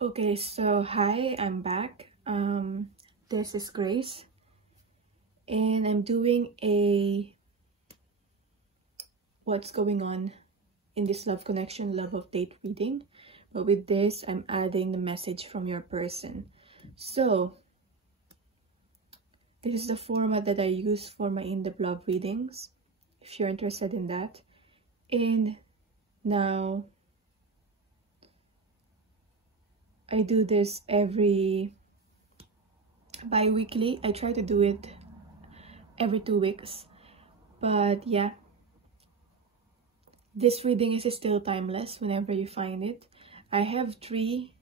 Okay, so hi, I'm back. This is Grace, and I'm doing a what's going on in this love connection, love update reading. But with this, I'm adding the message from your person. So this is the format that I use for my in-depth love readings, if you're interested in that. And now I do this every bi-weekly. I try to do it every 2 weeks, but yeah, this reading is still timeless whenever you find it. I have 3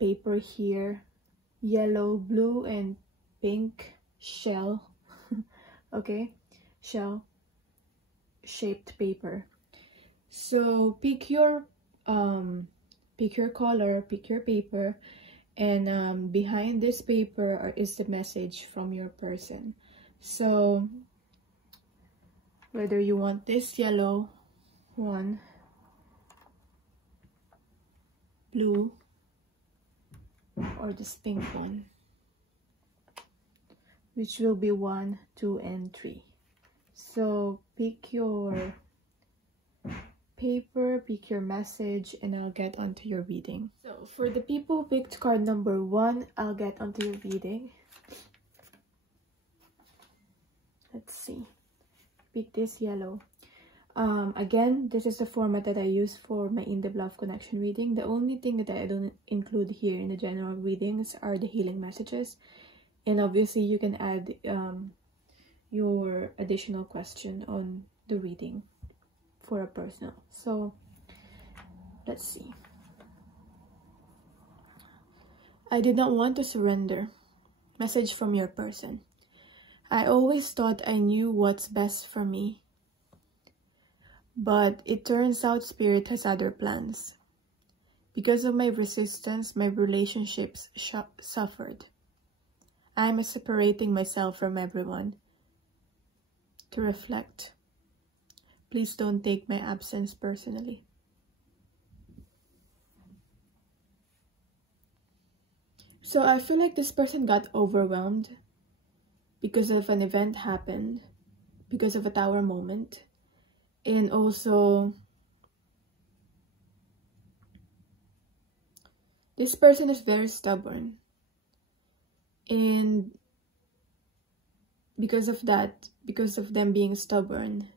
paper here, yellow, blue, and pink shell. Okay, shell shaped paper. So pick your color, pick your paper, and behind this paper is the message from your person. So whether you want this yellow one, blue, or this pink one, which will be 1, 2, and 3. So pick your paper, pick your message, and I'll get onto your reading. So for the people who picked card number 1, I'll get onto your reading. Let's see. Pick this yellow. Again, this is the format that I use for my in-depth love connection reading. The only thing that I don't include here in the general readings are the healing messages, and obviously you can add your additional question on the reading for a personal. So let's see. I did not want to surrender. Message from your person. I always thought I knew what's best for me, but it turns out Spirit has other plans. Because of my resistance, my relationships suffered. I'm separating myself from everyone. To reflect. Please don't take my absence personally. So I feel like this person got overwhelmed because of an event happened, because of a tower moment, and also this person is very stubborn, and because of that, because of them being stubborn,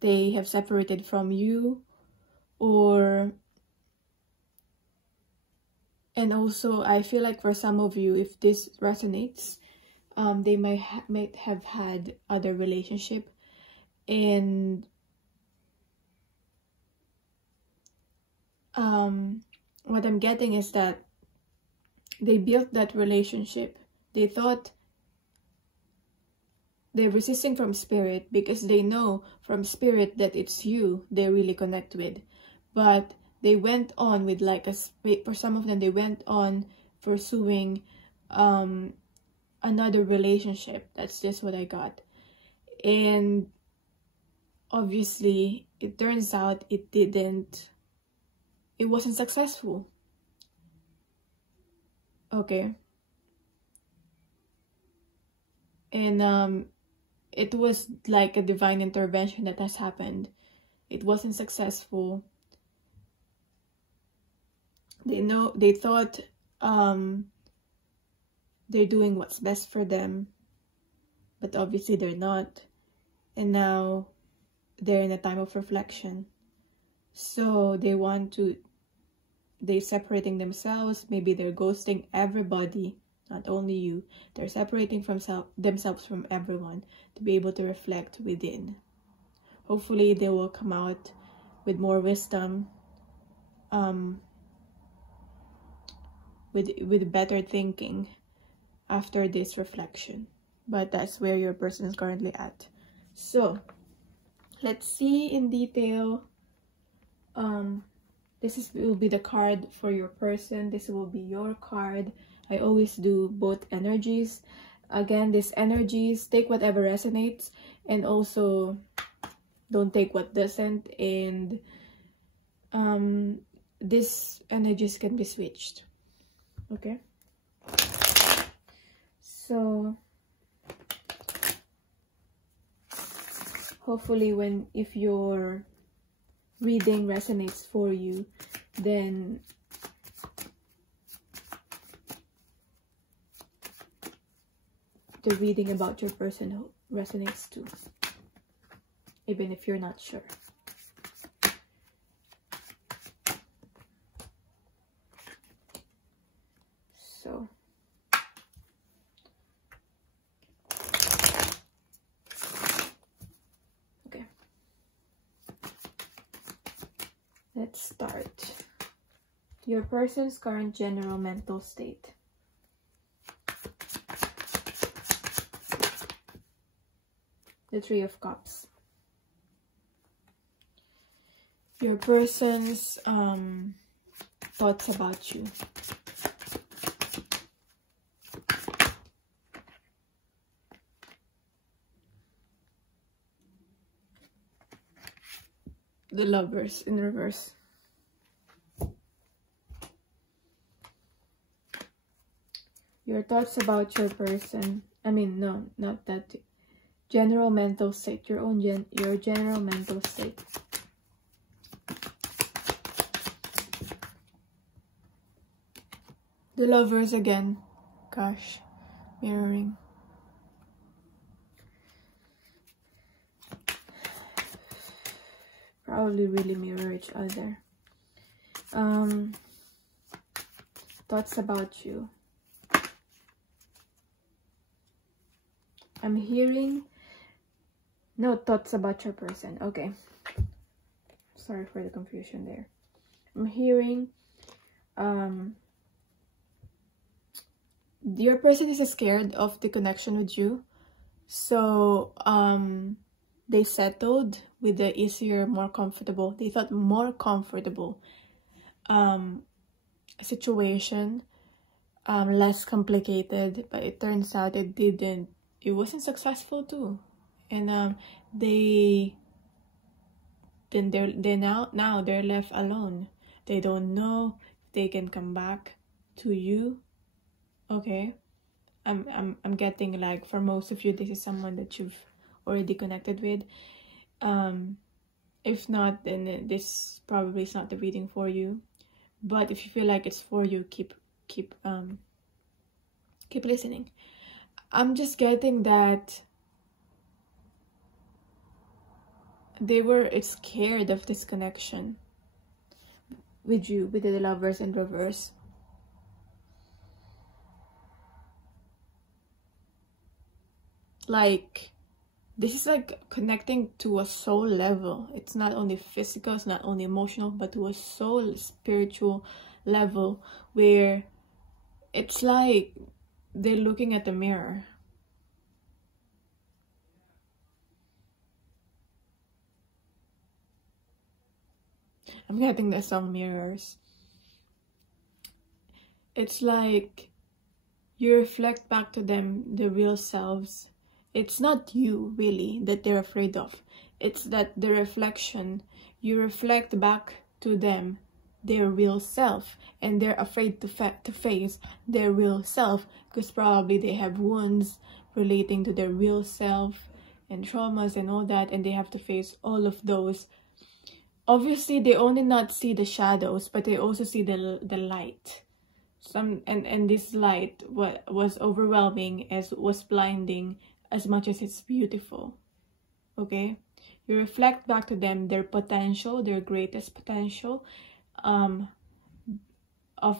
they have separated from you, and also I feel like for some of you, if this resonates, they might have had other relationship, and what I'm getting is that they built that relationship. They thought they're resisting from Spirit because they know from Spirit that it's you they really connect with, but they went on with for some of them, they went on pursuing another relationship. That's just what I got. And obviously it turns out it wasn't successful. Okay. And it was like a divine intervention that has happened. It wasn't successful. They thought they're doing what's best for them, but obviously they're not. And now they're in a time of reflection. So they're separating themselves. Maybe they're ghosting everybody, not only you. They're separating themselves from everyone to be able to reflect within. Hopefully they will come out with more wisdom, with better thinking after this reflection. But that's where your person is currently at. So let's see in detail. This will be the card for your person. This will be your card. I always do both energies. Again, these energies, take whatever resonates, and also don't take what doesn't. And this energies can be switched. Okay, so hopefully if your reading resonates for you, then the reading about your person resonates too, even if you're not sure. So okay, let's start. Your person's current general mental state. The Three of Cups. Your person's thoughts about you. The Lovers in reverse. Your thoughts about your person. I mean, no, not that. General mental state. Your general mental state. The Lovers again. Gosh, mirroring. Probably really mirror each other. Thoughts about you. I'm hearing no thoughts about your person. Okay, sorry for the confusion there. I'm hearing your person is scared of the connection with you, so they settled with the easier, more comfortable, they thought more comfortable situation, less complicated, but it turns out it wasn't successful too. And they're left alone. They don't know if they can come back to you. Okay, I'm getting like, for most of you, this is someone that you've already connected with. If not, then this probably is not the reading for you. But if you feel like it's for you, keep listening. I'm just getting that they were scared of this connection with you, with the Lovers in reverse. Like, this is like connecting to a soul level. It's not only physical, it's not only emotional, but to a soul, spiritual level, where it's like they're looking at the mirror. I'm getting the song Mirrors. It's like you reflect back to them the real selves. It's not you really that they're afraid of. It's that the reflection, you reflect back to them their real self, and they're afraid to face their real self, because probably they have wounds relating to their real self and traumas and all that, and they have to face all of those. Obviously, they only not see the shadows, but they also see the light. And this light was overwhelming, was blinding, as much as it's beautiful. Okay, you reflect back to them their potential, their greatest potential of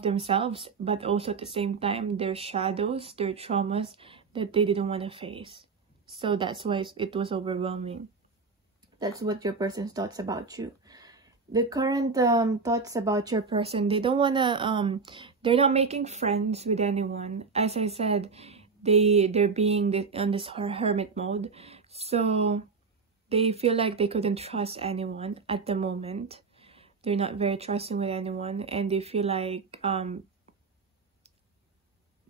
themselves, but also at the same time their shadows, their traumas that they didn't want to face. So that's why it was overwhelming. That's what your person's thoughts about you. The current thoughts about your person, they don't want to they're not making friends with anyone. As I said, they're being on this hermit mode, so they feel like they couldn't trust anyone at the moment. They're not very trusting with anyone, and they feel like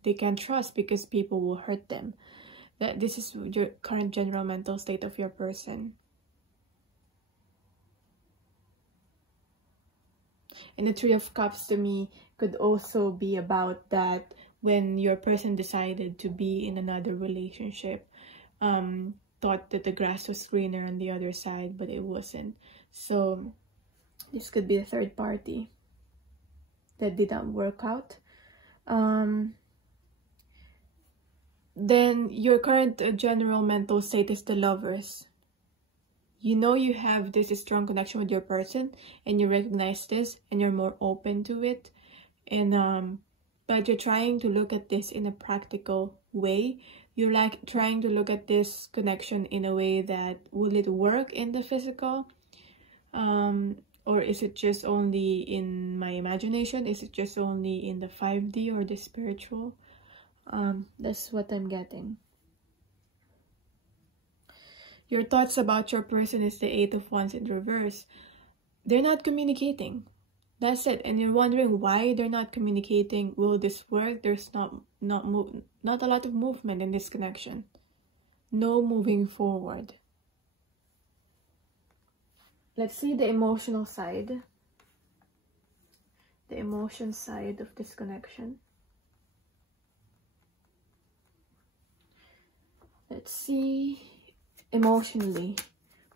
they can't trust because people will hurt them. That this is your current general mental state of your person. And the Three of Cups to me could also be about that when your person decided to be in another relationship, thought that the grass was greener on the other side, but it wasn't. So this could be a third party that did not work out. Then your current general mental state is the Lovers. You know you have this strong connection with your person, and you recognize this, and you're more open to it. And but you're trying to look at this in a practical way. You're like trying to look at this connection in a way that, will it work in the physical? Or is it just only in my imagination? Is it just only in the 5D or the spiritual? That's what I'm getting. Your thoughts about your person is the Eight of Wands in reverse. They're not communicating. That's it. And you're wondering why they're not communicating. Will this work? There's not a lot of movement in this connection. No moving forward. Let's see the emotional side. The emotion side of this connection. Let's see. Emotionally,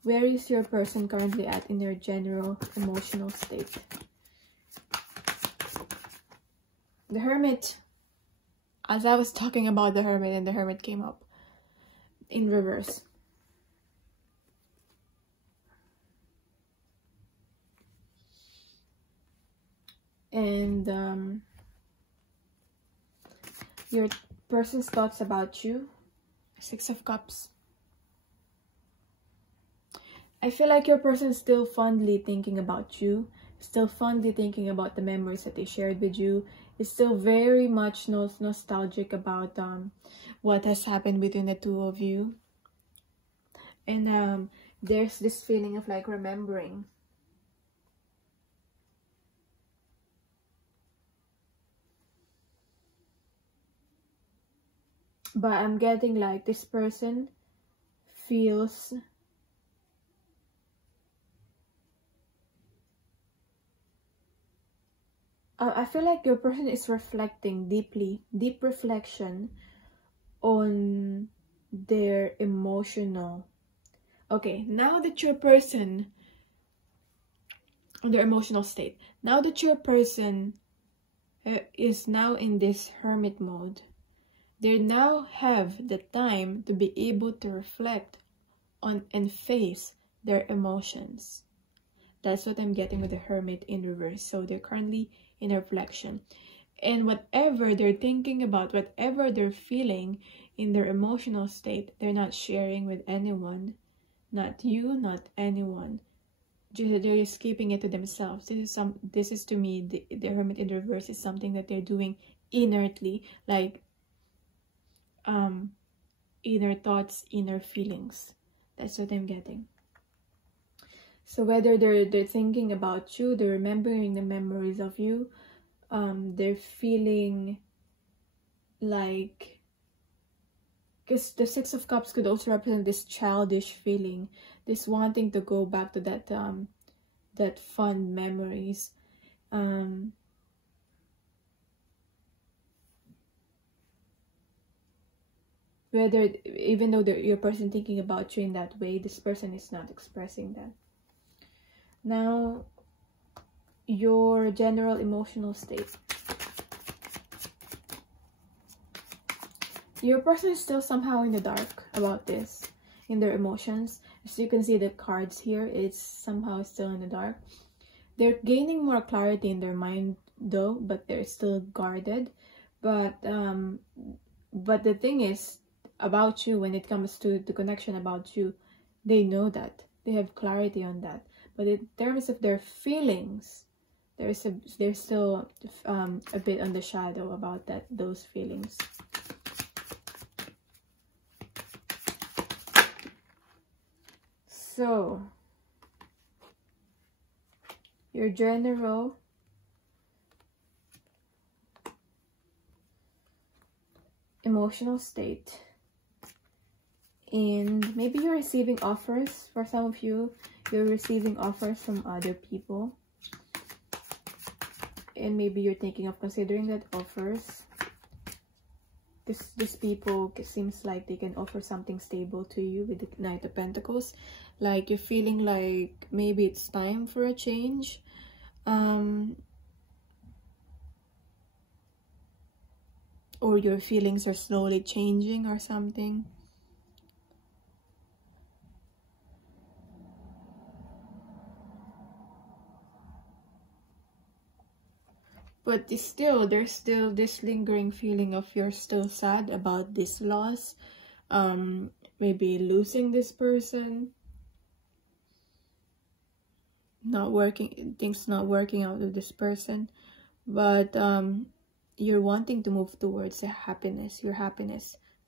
where is your person currently at in their general emotional state? The Hermit. As I was talking about the Hermit, and the Hermit came up in reverse. And your person's thoughts about you. Six of Cups. I feel like your person is still fondly thinking about you, still fondly thinking about the memories that they shared with you, is still very much nostalgic about what has happened between the two of you. And there's this feeling of like remembering. But I'm getting like this person feels I feel like your person is reflecting deep reflection on their emotional. Okay, now that your person, on their emotional state, now that your person is now in this hermit mode, they now have the time to be able to reflect on and face their emotions. That's what I'm getting with the Hermit in reverse. So they're currently in reflection. And whatever they're thinking about, whatever they're feeling in their emotional state, they're not sharing with anyone. Not you, not anyone. They're just keeping it to themselves. This is to me, the Hermit in reverse is something that they're doing inertly. Like inner thoughts, inner feelings. That's what I'm getting. So whether they're thinking about you, they're remembering the memories of you, they're feeling like, because the Six of Cups could also represent this childish feeling, this wanting to go back to that that fond memories. Whether, even though your person thinking about you in that way, this person is not expressing that. Now, your general emotional state. Your person is still somehow in the dark about this, in their emotions. As you can see, the cards here, it's somehow still in the dark. They're gaining more clarity in their mind though, but they're still guarded. But the thing is, about you, when it comes to the connection about you, they know that. They have clarity on that. But in terms of their feelings, there's still a bit on the shadow about those feelings. So, your general emotional state. And maybe you're receiving offers. For some of you, you're receiving offers from other people. and maybe you're thinking of considering that offers. This people, it seems like they can offer something stable to you with the Knight of Pentacles. Like you're feeling like maybe it's time for a change. Or your feelings are slowly changing or something. But there's still this lingering feeling of you're still sad about this loss. Maybe losing this person. Things not working out with this person. But you're wanting to move towards your happiness,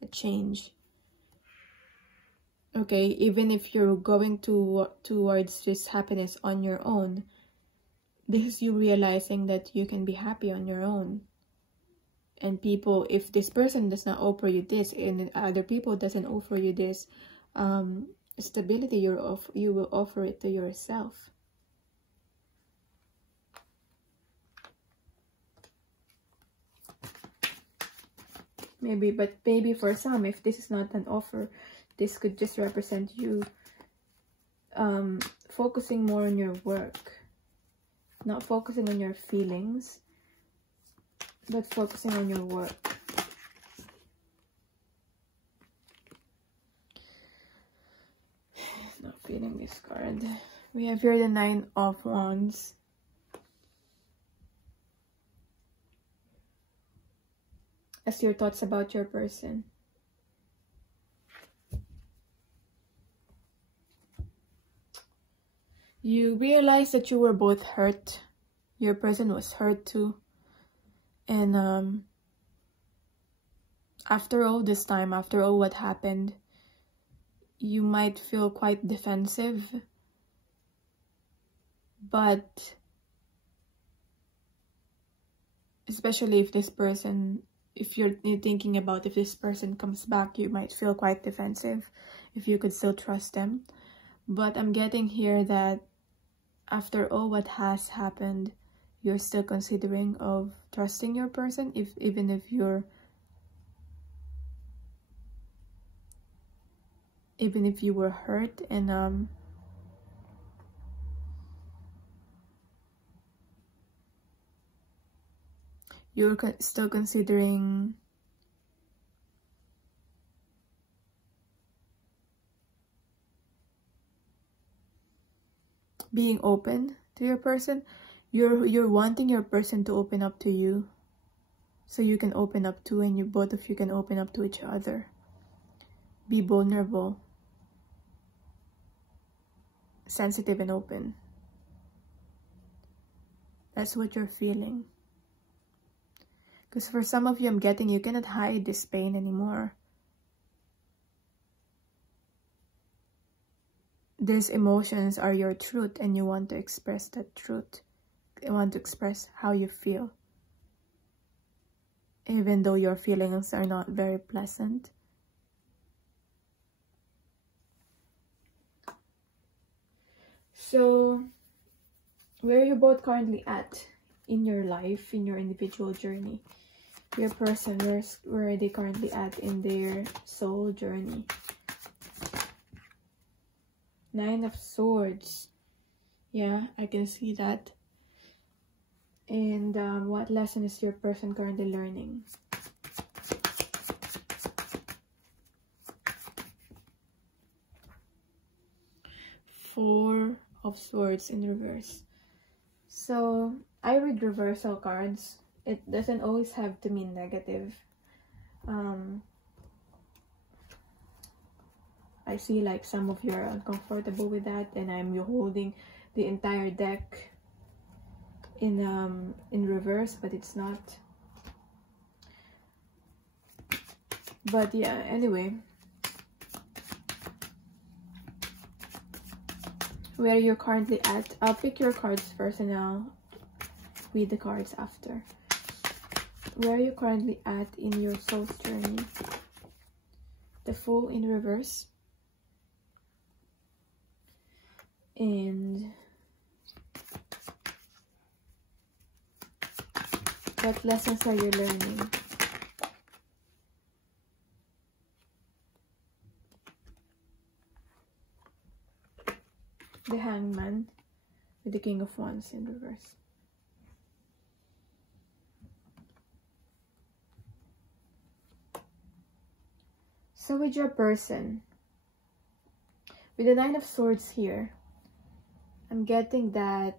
a change. Okay, even if you're going towards this happiness on your own, this is you realizing that you can be happy on your own. And people, if this person does not offer you this, and other people doesn't offer you this stability, you will offer it to yourself. Maybe for some, if this is not an offer, this could just represent you focusing more on your work, not focusing on your feelings, but focusing on your work. Not feeling this card. We have here the 9 of Wands. As your thoughts about your person. You realize that you were both hurt. Your person was hurt too. And after all this time, after all what happened, you might feel quite defensive. But especially if this person, if you're thinking about if this person comes back, you might feel quite defensive if you could still trust them. But I'm getting here that after all what has happened, you're still considering of trusting your person, even if you were hurt, and you're still considering being open to your person. You're wanting your person to open up to you, so you can open up too, and both of you can open up to each other. Be vulnerable, sensitive, and open. That's what you're feeling. Because for some of you, I'm getting you cannot hide this pain anymore. These emotions are your truth, and you want to express that truth. You want to express how you feel. Even though your feelings are not very pleasant. So, where are you both currently at in your life, in your individual journey? Your person, where are they currently at in their soul journey? 9 of Swords. Yeah, I can see that. And what lesson is your person currently learning? 4 of Swords in reverse. So, I read reversal cards. It doesn't always have to mean negative. I see like some of you are uncomfortable with that, and I'm holding the entire deck in reverse, but it's not. But yeah, anyway, where you're currently at, I'll pick your cards first and I'll read the cards after. Where are you currently at in your soul's journey? The Fool in reverse. And What lessons are you learning? The Hangman with the King of Wands in reverse. So with your person, with the Nine of Swords here, I'm getting that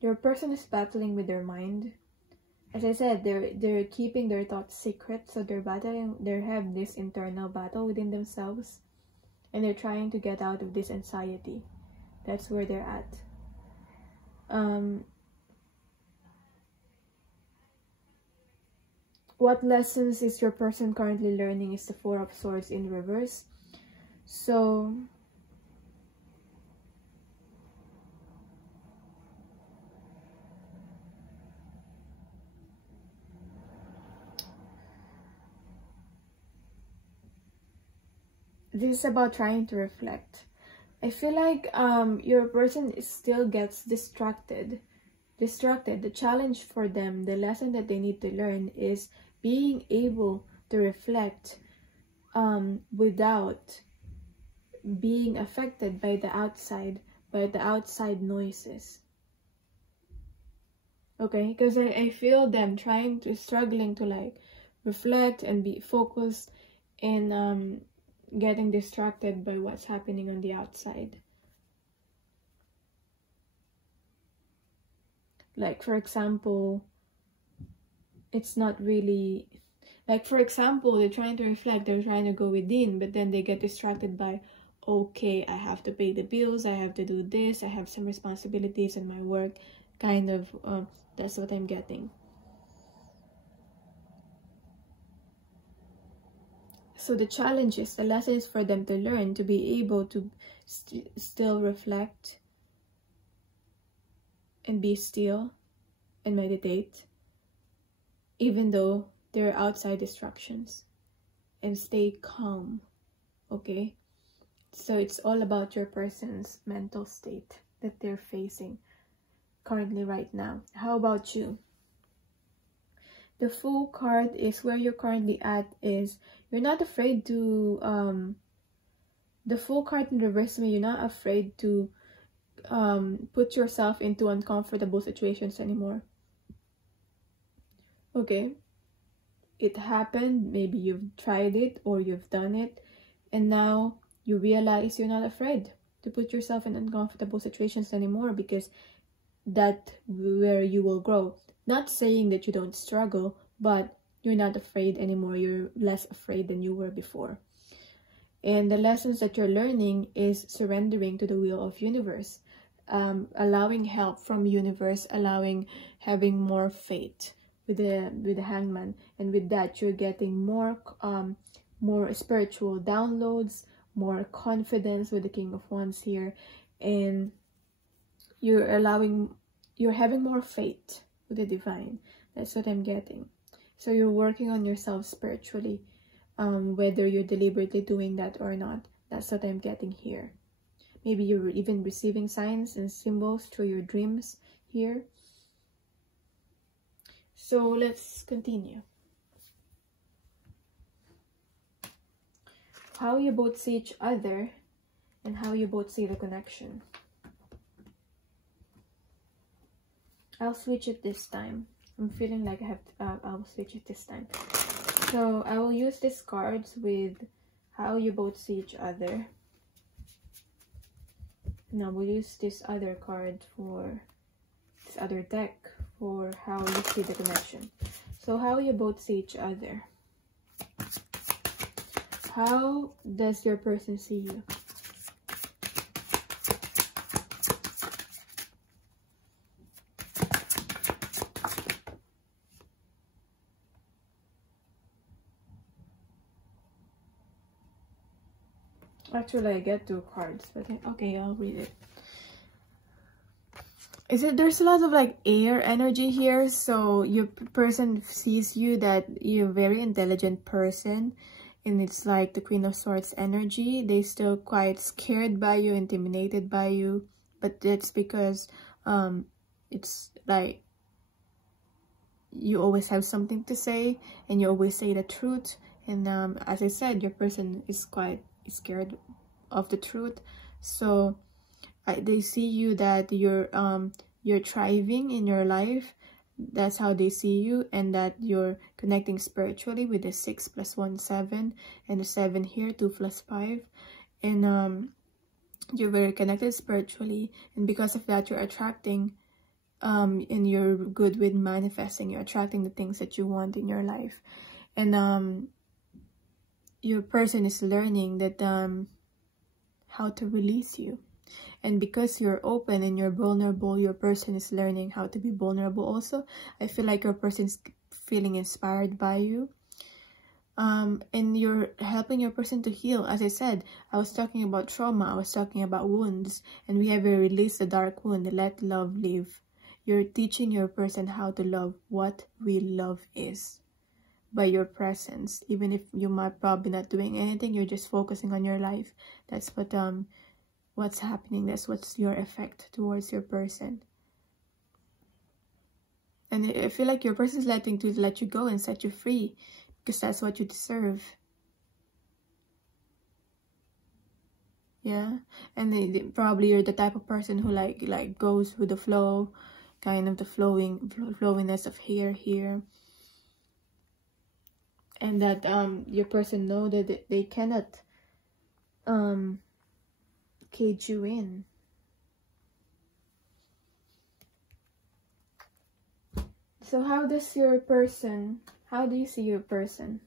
your person is battling with their mind. As I said, they're keeping their thoughts secret, so they're battling. They have this internal battle within themselves, and they're trying to get out of this anxiety. That's where they're at. What lessons is your person currently learning is the Four of Swords in reverse. So this is about trying to reflect. I feel like your person still gets distracted. The challenge for them, the lesson that they need to learn is being able to reflect without being affected by the outside noises. Okay, because I feel them struggling to like reflect and be focused and getting distracted by what's happening on the outside. Like, for example, it's not really... Like, for example, they're trying to reflect, they're trying to go within, but then they get distracted by, okay, I have to pay the bills, I have to do this, I have some responsibilities in my work, kind of, that's what I'm getting. So the challenge is, the lesson is for them to learn to be able to still reflect and be still and meditate, even though there are outside distractions, and stay calm. Okay, so it's all about your person's mental state that they're facing currently right now. How about you? The Fool card is where you're currently at is you're not afraid to the Fool card in reverse means you're not afraid to put yourself into uncomfortable situations anymore. Okay, it happened, maybe you've tried it or you've done it, and now you realize you're not afraid to put yourself in uncomfortable situations anymore, because that's where you will grow. Not saying that you don't struggle, but you're not afraid anymore. You're less afraid than you were before. And the lessons that you're learning is surrendering to the will of universe, allowing help from universe, having more faith with the Hangman, and with that you're getting more spiritual downloads, more confidence with the King of Wands here, and you're having more faith with the divine. That's what I'm getting. So you're working on yourself spiritually, whether you're deliberately doing that or not. That's what I'm getting here. Maybe you're even receiving signs and symbols through your dreams here. So let's continue. How you both see each other and how you both see the connection. I'll switch it this time. I'm feeling like I have to, I'll switch it this time. So I will use these cards with how you both see each other. Now we'll use this other card for this other deck for how you see the connection. So how you both see each other. How does your person see you? Actually, I get two cards, but okay, I'll read it. There's a lot of like air energy here, so your person sees you that you're a very intelligent person, and it's like the Queen of Swords energy. They still quite scared by you, intimidated by you, but that's because it's like you always have something to say and you always say the truth. And as I said, your person is quite scared of the truth. So they see you that you're thriving in your life. That's how they see you, and that you're connecting spiritually with the 6 + 1 7, and the 7 here, 2 + 5, and you're very connected spiritually, and because of that you're attracting and you're good with manifesting. You're attracting the things that you want in your life, and your person is learning that how to release you. And because you're open and you're vulnerable, your person is learning how to be vulnerable also. I feel like your person is feeling inspired by you. And you're helping your person to heal. As I said, I was talking about trauma. I was talking about wounds. And we have released the dark wound. Let love live. You're teaching your person how to love what real love is by your presence. Even if you might probably not doing anything, you're just focusing on your life. That's what's happening. That's what's your effect towards your person. And I feel like your person is let you go and set you free, because that's what you deserve. Yeah. And probably you're the type of person who like goes with the flow, kind of the flowiness of here, and that your person know that they cannot cage you in. So how do you see your person? How do you see your person?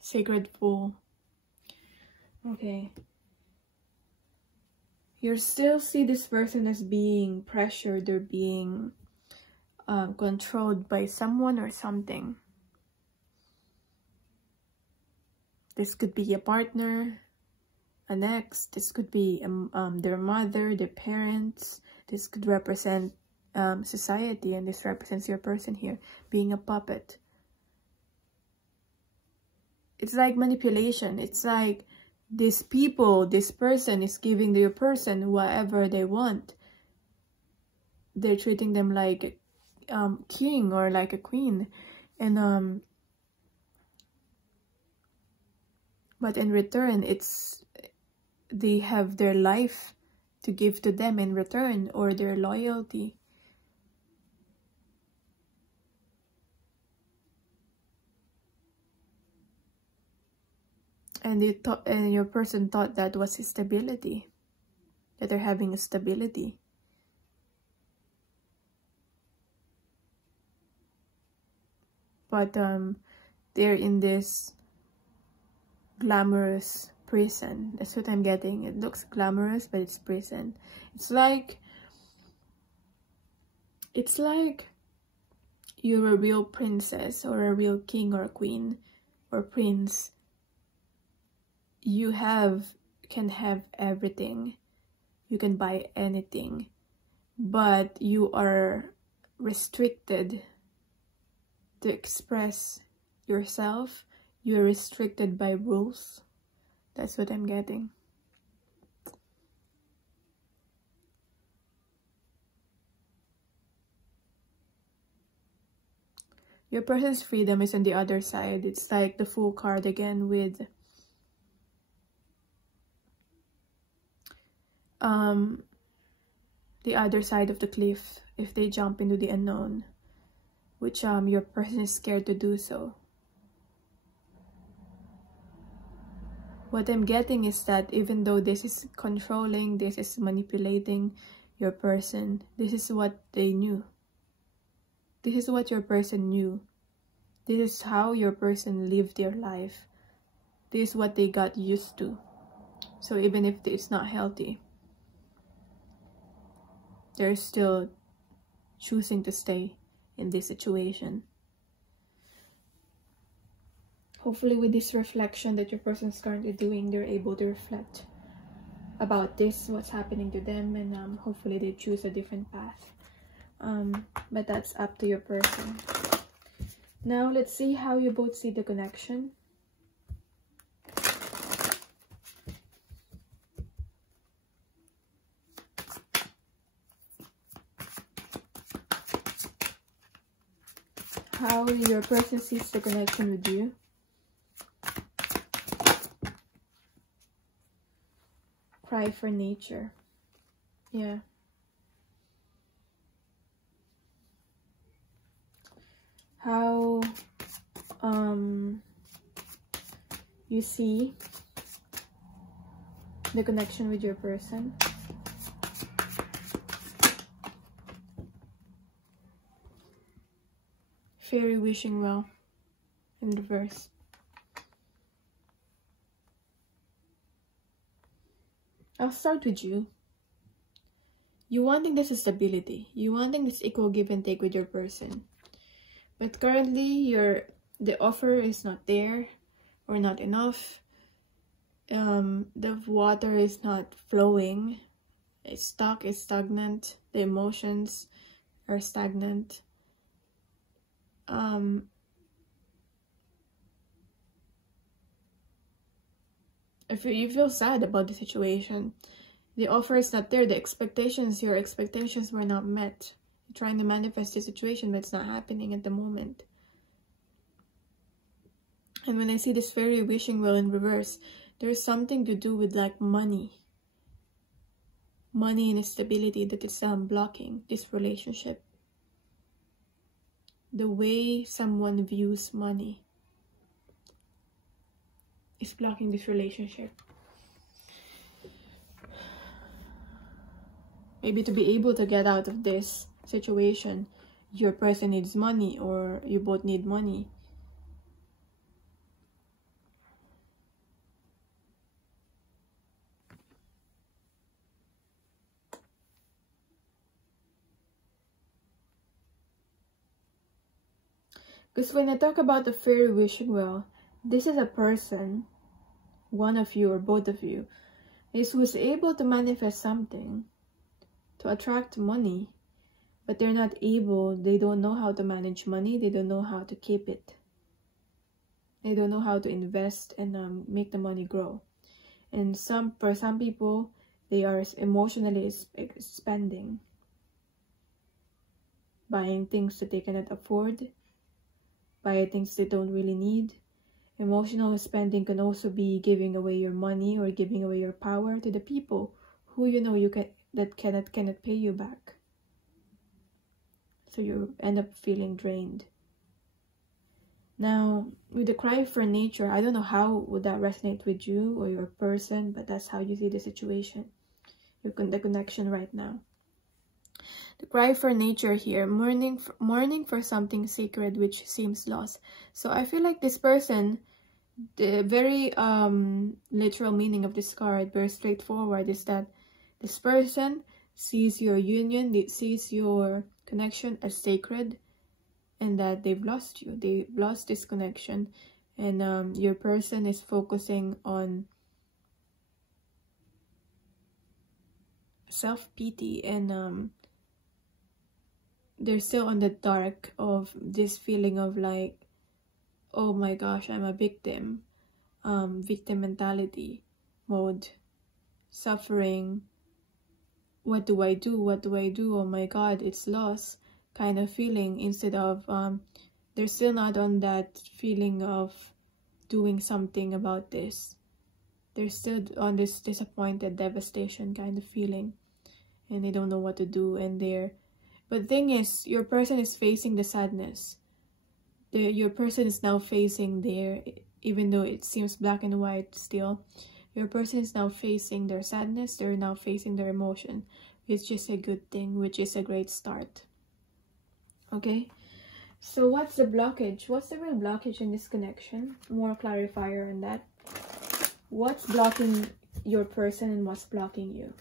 Sacred Fool. Okay. You still see this person as being pressured or being controlled by someone or something. This could be a partner, an ex. This could be their mother, their parents. This could represent society, and this represents your person here being a puppet. It's like manipulation. It's like this person is giving your person whatever they want. They're treating them like a king or like a queen, and but in return they have their life to give to them in return, or their loyalty. And your person thought that was stability, that they're having a stability. But they're in this glamorous prison. That's what I'm getting. It looks glamorous, but it's prison. It's like you're a real princess or a real king or queen or prince. You can have everything. You can buy anything, but you are restricted to express yourself. You're restricted by rules. That's what I'm getting. Your person's freedom is on the other side. It's like the Fool card again with the other side of the cliff if they jump into the unknown, which your person is scared to do so. What I'm getting is that even though this is controlling, this is manipulating your person, this is what they knew. This is what your person knew. This is how your person lived their life. This is what they got used to. So even if it's not healthy, they're still choosing to stay in this situation. Hopefully with this reflection that your person's currently doing, they're able to reflect about this, what's happening to them, and hopefully they choose a different path. But that's up to your person. Now let's see how you both see the connection. How your person sees the connection with you. Cry for nature. Yeah. How you see the connection with your person. Fairy wishing well in reverse. I'll start with you. You wanting this stability. You wanting this equal give and take with your person. But currently the offer is not there or not enough. The water is not flowing. It's stuck, it's stagnant. The emotions are stagnant. If you feel sad about the situation, the offer is not there. Your expectations were not met. You're trying to manifest the situation, but it's not happening at the moment. And when I see this fairy wishing well in reverse, there's something to do with like money and stability that is blocking this relationship. The way someone views money is blocking this relationship. Maybe to be able to get out of this situation, your person needs money or you both need money. Because when I talk about the fairy wishing well, this is a person, one of you or both of you, who's able to manifest something, to attract money, but they're not able, they don't know how to manage money, they don't know how to keep it. They don't know how to invest and make the money grow. And for some people, they are emotionally spending, buying things that they cannot afford, buy things they don't really need. Emotional spending can also be giving away your money or giving away your power to the people who that cannot pay you back. So you end up feeling drained. Now, with the cry for nature, I don't know how would that resonate with you or your person, but that's how you see the situation. The connection right now. The cry for nature here, mourning for something sacred which seems lost. So I feel like this person, the very literal meaning of this card, very straightforward, is that this person sees your union, it sees your connection as sacred, and that they've lost you. They lost this connection, and your person is focusing on self-pity, and they're still on the dark of this feeling of like, oh my gosh, I'm a victim. Victim mentality mode, suffering. What do I do? What do I do? Oh my god, it's lost kind of feeling, instead of they're still not on that feeling of doing something about this. They're still on this disappointed, devastation kind of feeling, and they don't know what to do. But the thing is, your person is facing the sadness. Your person is now facing even though it seems black and white still, your person is now facing their sadness. They're now facing their emotion, which is a good thing, which is a great start. Okay, so what's the blockage? What's the real blockage in this connection? More clarifier on that. What's blocking your person and what's blocking you.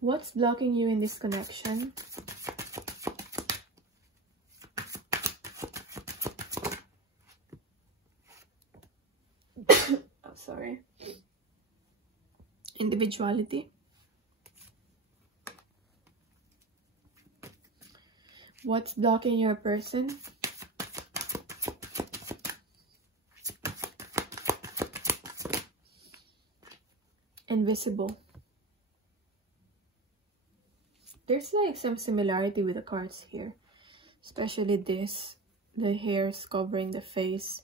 What's blocking you in this connection? Oh, sorry. Individuality. What's blocking your person? Invisible. There's like some similarity with the cards here, especially this. The hairs covering the face.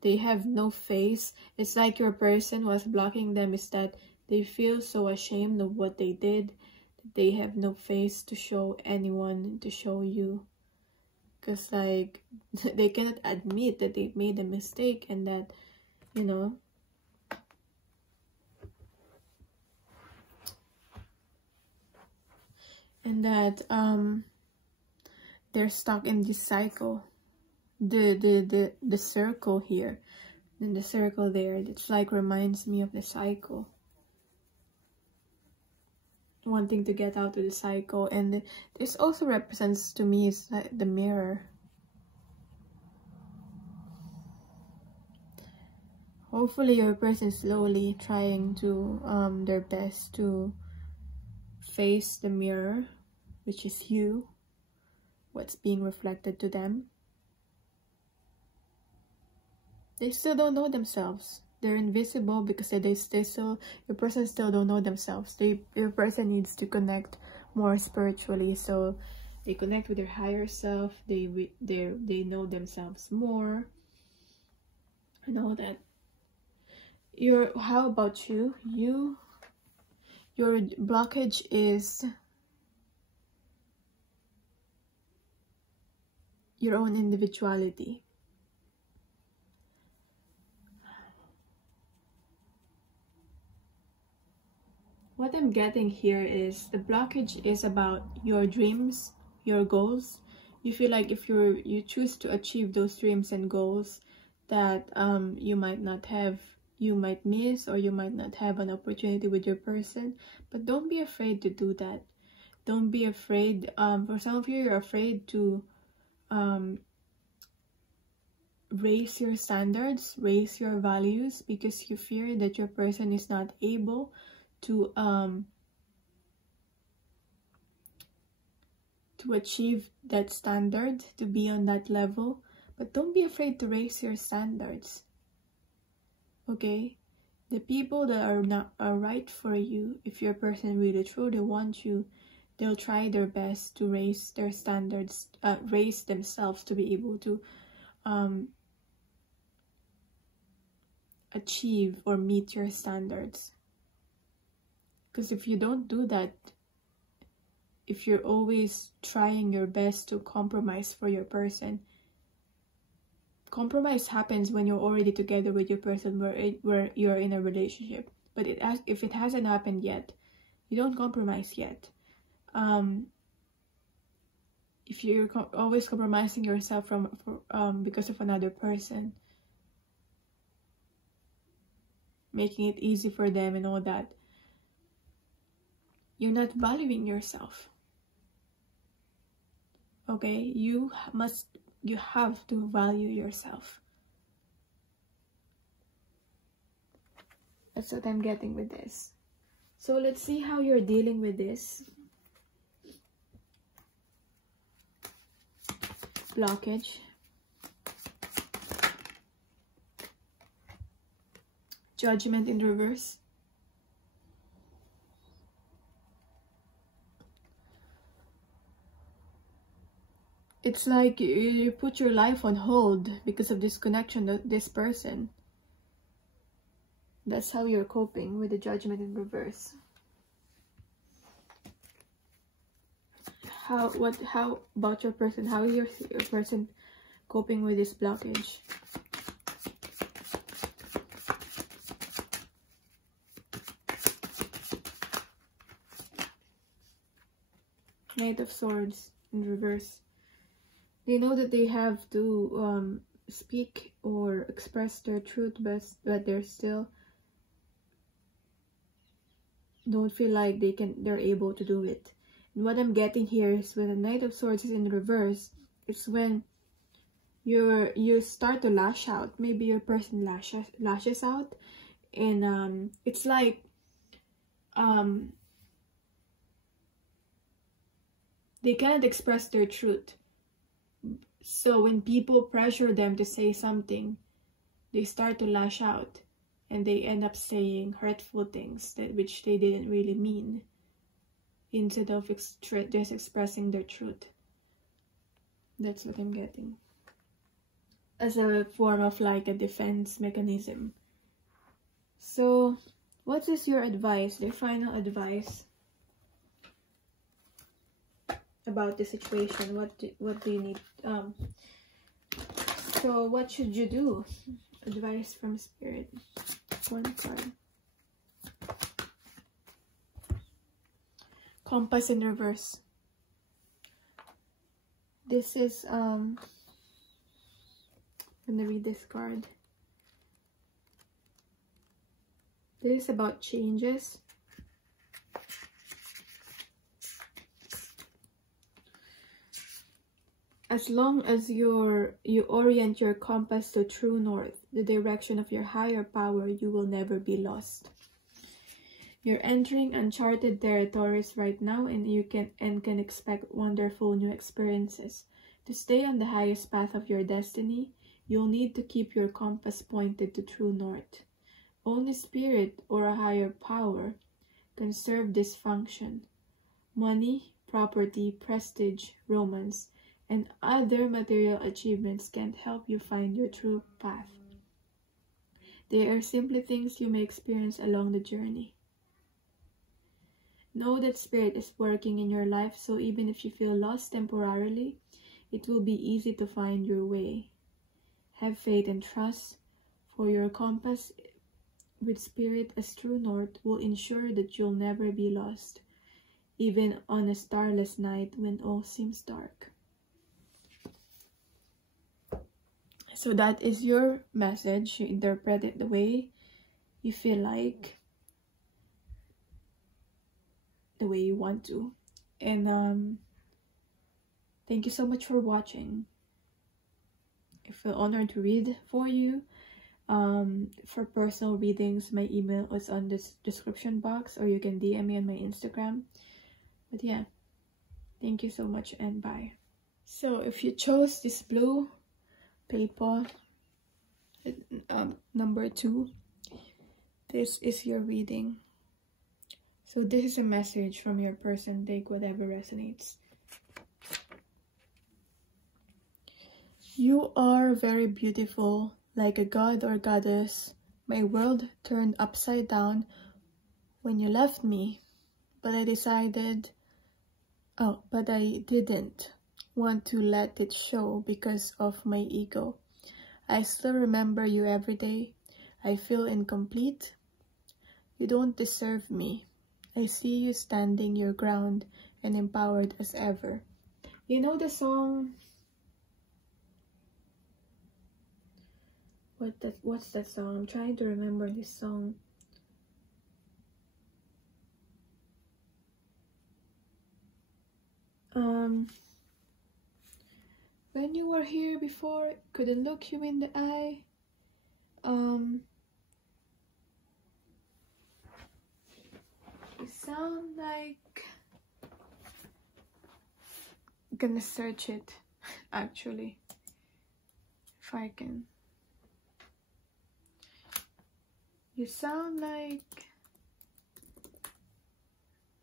They have no face. It's like your person, what's blocking them is that they feel so ashamed of what they did that they have no face to show anyone, to show you. Because like they cannot admit that they made a mistake, and that, you know, and that they're stuck in this cycle. The circle here and the circle there, it's like reminds me of the cycle, wanting to get out of the cycle. And this also represents to me is like the mirror. Hopefully your person is slowly trying to their best to face the mirror, which is you, what's being reflected to them. They still don't know themselves. They're invisible because they still, your person still don't know themselves. Your person needs to connect more spiritually, so they connect with their higher self. They know themselves more, and all that. How about you? Your blockage is your own individuality. What I'm getting here is the blockage is about your dreams, your goals. You feel like if you choose to achieve those dreams and goals, that you might miss, or you might not have an opportunity with your person. But don't be afraid to do that. Don't be afraid. For some of you, you're afraid to raise your standards, raise your values, because you fear that your person is not able to achieve that standard, to be on that level. But don't be afraid to raise your standards. Okay, the people that are right for you, if your person really truly wants you, they'll try their best to raise their standards, raise themselves to be able to achieve or meet your standards. Because if you don't do that, if you're always trying your best to compromise for your person, compromise happens when you're already together with your person, where you're in a relationship. But if it hasn't happened yet, you don't compromise yet. If you're always compromising yourself because of another person, making it easy for them and all that, you're not valuing yourself. Okay, you have to value yourself. That's what I'm getting with this. So let's see how you're dealing with this blockage. Judgment in reverse. It's like you put your life on hold because of this connection to this person. That's how you're coping with the Judgment in reverse. How about your person? How is your person coping with this blockage? Knight of Swords in reverse. They know that they have to speak or express their truth, but they're still don't feel like they're able to do it. And what I'm getting here is when the Knight of Swords is in reverse, it's when you start to lash out. Maybe your person lashes out, and it's like they can't express their truth. So when people pressure them to say something, they start to lash out, and they end up saying hurtful things which they didn't really mean, instead of just expressing their truth. That's what I'm getting, as a form of like a defense mechanism. So what is your advice, the final advice about the situation? What do you need? So what should you do? Advice from Spirit. One card. Compass in reverse. This is I'm gonna read this card. This is about changes. As long as you orient your compass to true north, the direction of your higher power, you will never be lost. You're entering uncharted territories right now, and you can expect wonderful new experiences. To stay on the highest path of your destiny, you'll need to keep your compass pointed to true north. Only Spirit or a higher power can serve this function. Money, property, prestige, romance, and other material achievements can't help you find your true path. They are simply things you may experience along the journey. Know that Spirit is working in your life, so even if you feel lost temporarily, it will be easy to find your way. Have faith and trust, for your compass with Spirit as true north will ensure that you'll never be lost, even on a starless night when all seems dark. So that is your message. You interpret it the way you feel like, the way you want to. And thank you so much for watching. I feel honored to read for you. For personal readings, my email is on this description box, or you can DM me on my Instagram. But yeah, thank you so much, and bye. So if you chose this blue paper, number 2, this is your reading. So this is a message from your person. Take whatever resonates. You are very beautiful, like a god or goddess. My world turned upside down when you left me, but I didn't want to let it show because of my ego. I still remember you every day. I feel incomplete. You don't deserve me. I see you standing your ground and empowered as ever. You know the song? What's that song? I'm trying to remember this song. When you were here before, couldn't look you in the eye. You sound like... I'm gonna search it, actually, if I can. You sound like...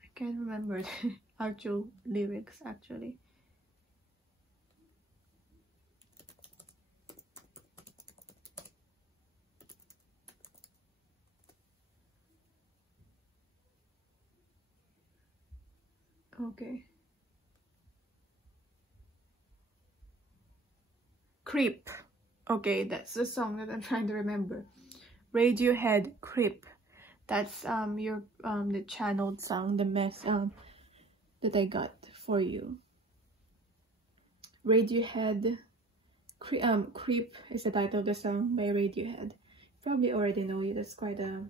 I can't remember the actual lyrics, actually. Okay. Creep. Okay, that's the song that I'm trying to remember. Radiohead, Creep. That's the channeled song, the mess that I got for you. Radiohead, Creep is the title of the song by Radiohead. Probably already know it. That's quite a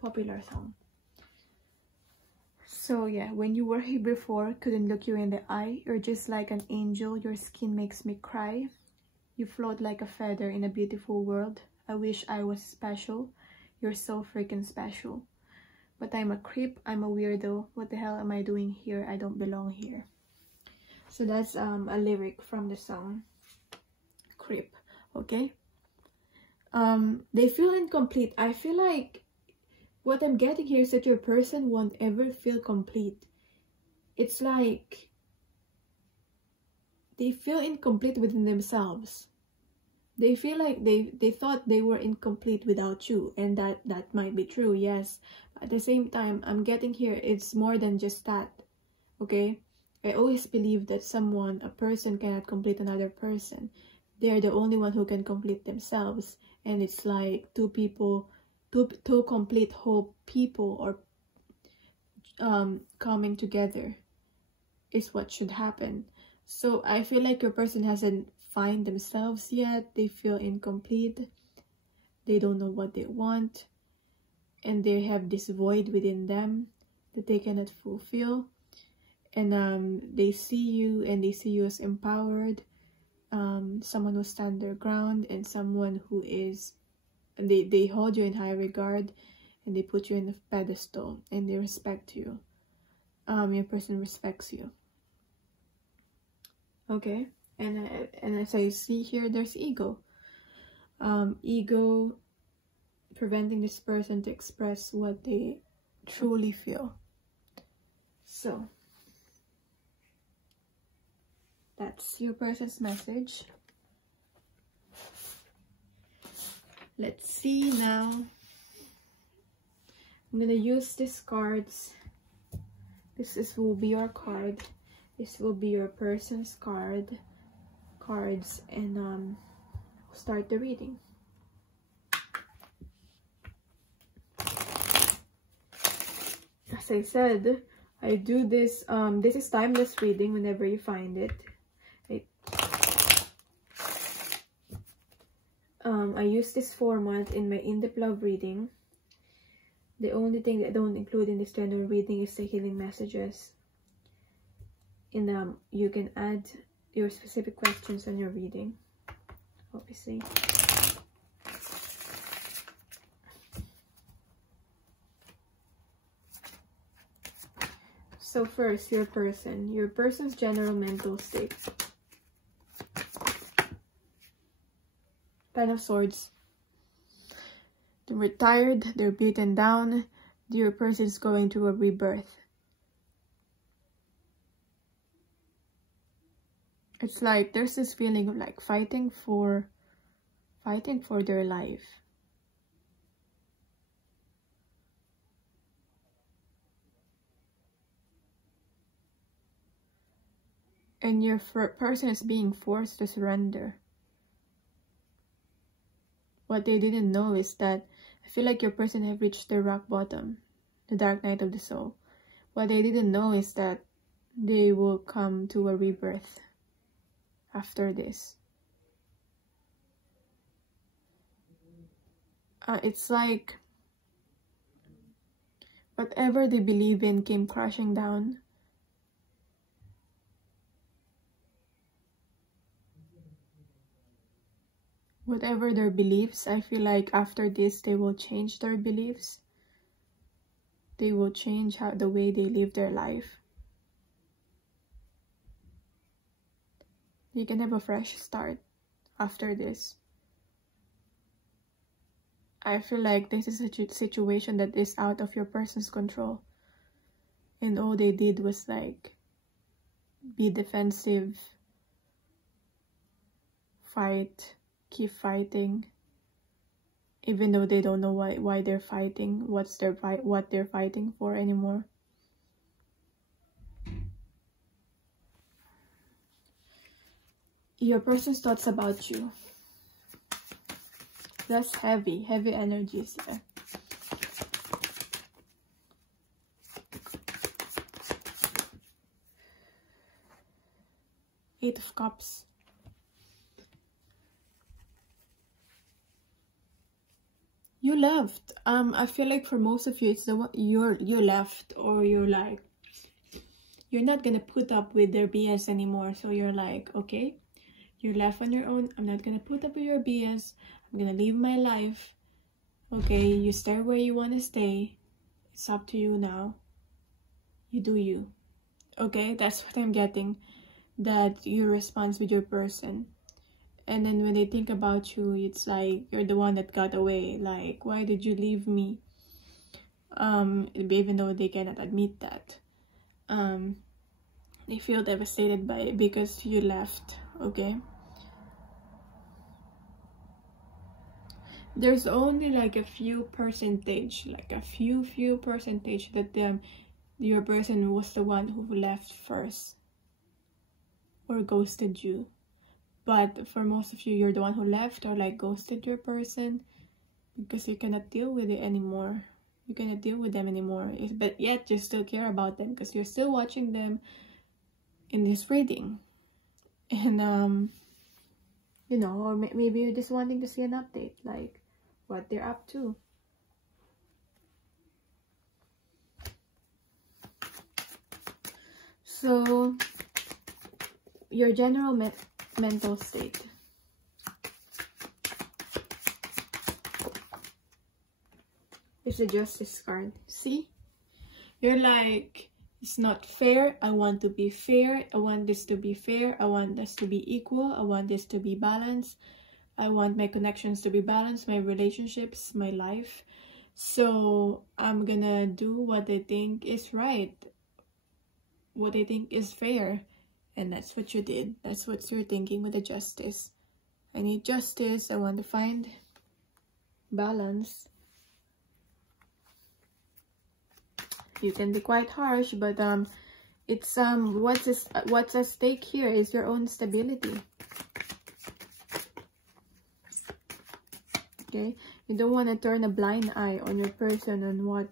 popular song. So yeah, when you were here before, couldn't look you in the eye. You're just like an angel. Your skin makes me cry. You float like a feather in a beautiful world. I wish I was special. You're so freaking special. But I'm a creep. I'm a weirdo. What the hell am I doing here? I don't belong here. So that's a lyric from the song Creep. Okay. They feel incomplete. I feel like what I'm getting here is that your person won't ever feel complete. It's like they feel incomplete within themselves. They feel like they thought they were incomplete without you, and that might be true, yes. At the same time, I'm getting here, it's more than just that. Okay? I always believe that a person cannot complete another person. They're the only one who can complete themselves. And it's like two complete whole people or coming together is what should happen. So I feel like your person hasn't found themselves yet. They feel incomplete. They don't know what they want. And they have this void within them that they cannot fulfill. And they see you, and they see you as empowered. Someone who stands their ground, and someone who is, and they hold you in high regard, and they put you in a pedestal, and they respect you. Your person respects you. Okay, and as I see here, there's ego. Ego preventing this person to express what they truly feel. So that's your person's message. Let's see now. I'm gonna use these cards. This will be your card. This will be your person's cards, and start the reading. As I said, I do this. This is timeless reading whenever you find it. I use this format in my in-depth love reading. The only thing that I don't include in this general reading is the healing messages. And you can add your specific questions on your reading, obviously. So first, your person's general mental state. Ten of Swords. They're retired, they're beaten down. Your person is going through a rebirth. It's like there's this feeling of like fighting for their life. And your person is being forced to surrender. What they didn't know is that I feel like your person have reached the rock bottom, the dark night of the soul. What they didn't know is that they will come to a rebirth after this. It's like whatever they believe in came crashing down. Whatever their beliefs, I feel like after this they will change their beliefs. They will change the way they live their life. You can have a fresh start after this. I feel like this is a situation that is out of your person's control. And all they did was like be defensive, fight, keep fighting, even though they don't know why they're fighting, what they're fighting for anymore. Your person's thoughts about you. That's heavy energies there. Eight of Cups. you left. I feel like for most of you, it's the one you left, or you're like, you're not gonna put up with their BS anymore. So you're like, okay, you're left on your own. I'm not gonna put up with your BS. I'm gonna live my life. Okay, you stay where you want to stay. It's up to you now. You do you. Okay, that's what I'm getting. That you respond with your person. And then when they think about you, it's like you're the one that got away. Like, why did you leave me? Even though they cannot admit that. They feel devastated by it because you left. Okay. There's only like a few percentage, like a few percentage that your person was the one who left first or ghosted you. But for most of you, you're the one who left or like ghosted your person because you cannot deal with it anymore. You cannot deal with them anymore. But yet you still care about them because you're still watching them in this reading. And you know, or maybe you're just wanting to see an update, like what they're up to. So your general mental state. It's the Justice card. See? You're like, it's not fair. I want to be fair. I want this to be fair. I want this to be equal. I want this to be balanced. I want my connections to be balanced, my relationships, my life. So I'm gonna do what I think is right. What I think is fair. And that's what you did. That's what you're thinking with the Justice. I need justice. I want to find balance. You can be quite harsh, but it's what's at stake here is your own stability. Okay, you don't want to turn a blind eye on your person, on what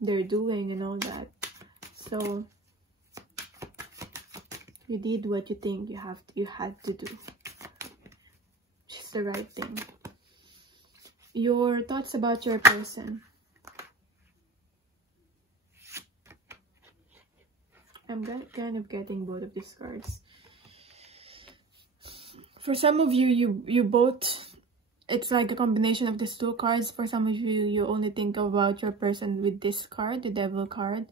they're doing and all that. So you did what you think you had to do. Just the right thing. Your thoughts about your person. I'm kind of getting both of these cards. For some of you, you both, it's like a combination of these two cards. For some of you, you only think about your person with this card, the Devil card.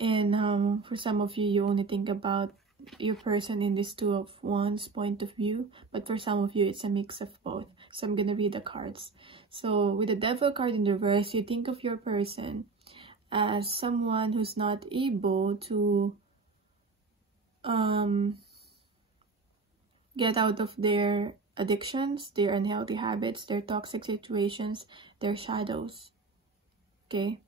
And for some of you, you only think about your person in this Two of Wands point of view. But for some of you, it's a mix of both. So I'm going to read the cards. So with the Devil card in reverse, you think of your person as someone who's not able to get out of their addictions, their unhealthy habits, their toxic situations, their shadows. Okay?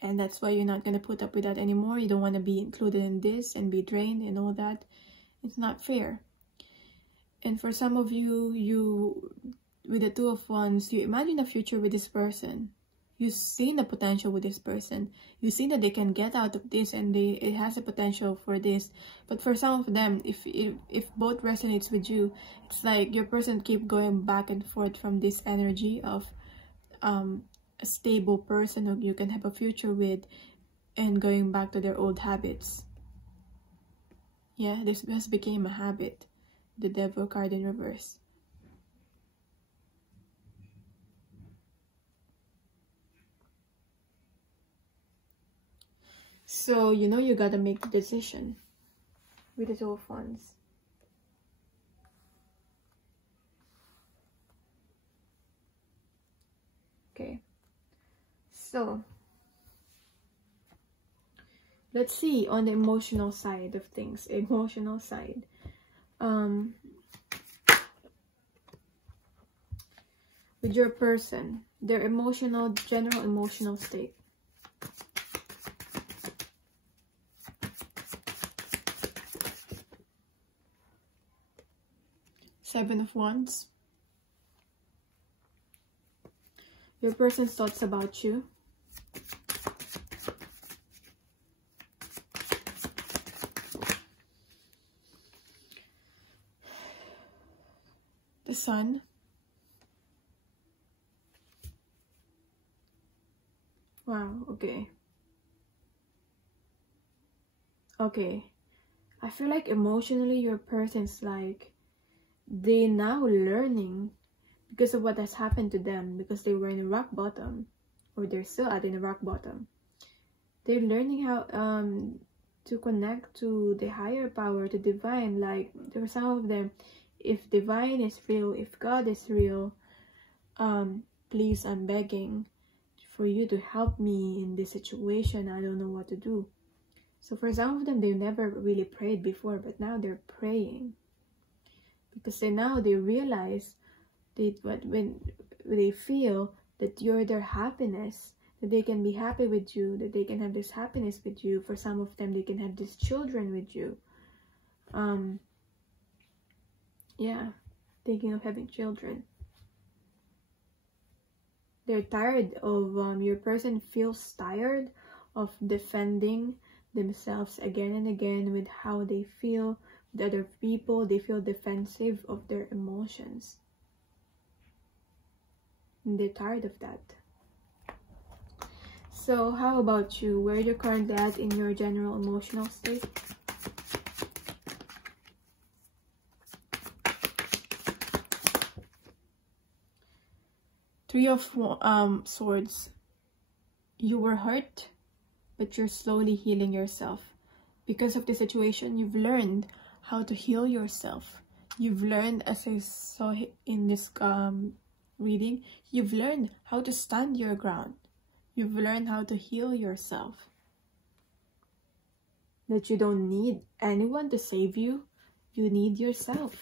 And that's why you're not going to put up with that anymore. You don't want to be included in this and be drained and all that. It's not fair. And for some of you, with the Two of Wands, you imagine a future with this person. You've seen the potential with this person. You've seen that they can get out of this and it has a potential for this. But for some of them, if both resonates with you, it's like your person keep going back and forth from this energy of a stable person who you can have a future with and going back to their old habits. Yeah, this just became a habit. The Devil card in reverse. So, you know you gotta make the decision with the Two of Wands. Okay. So, let's see on the emotional side of things. Emotional side. With your person, their general emotional state. Seven of Wands. Your person's thoughts about you. The Sun. Wow, okay. Okay. I feel like emotionally your person's like, they now learning because of what has happened to them, because they were in rock bottom, or they're still at in a rock bottom. They're learning how to connect to the higher power, to divine. Like, there are some of them, if divine is real, if God is real, please, I'm begging for you to help me in this situation. I don't know what to do. So for some of them, they never really prayed before, but now they're praying because now they realize when they feel that you're their happiness, that they can be happy with you, that they can have this happiness with you. For some of them, they can have these children with you. Yeah, thinking of having children. They're tired of, your person feels tired of defending themselves again and again with how they feel with other people. They feel defensive of their emotions. And they're tired of that. So how about you? Where you're currently at in your general emotional state? Three of Swords. You were hurt, but you're slowly healing yourself. Because of the situation, you've learned how to heal yourself. You've learned, as I saw in this reading, you've learned how to stand your ground. You've learned how to heal yourself. That you don't need anyone to save you. You need yourself.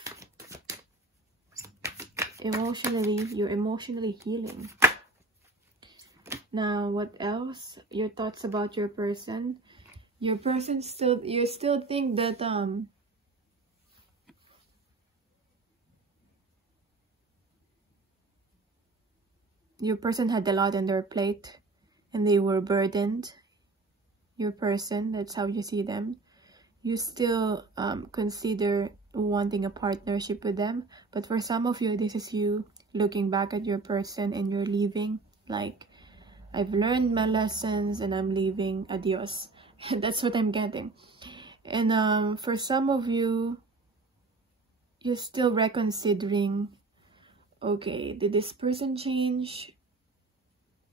Emotionally, you're emotionally healing. Now, what else? Your thoughts about your person. Your person you still think that your person had a lot on their plate and they were burdened. Your person, that's how you see them. You still consider wanting a partnership with them, but for some of you, this is you looking back at your person and you're leaving. Like, I've learned my lessons and I'm leaving. Adios. That's what I'm getting. And for some of you, you're still reconsidering, okay, did this person change?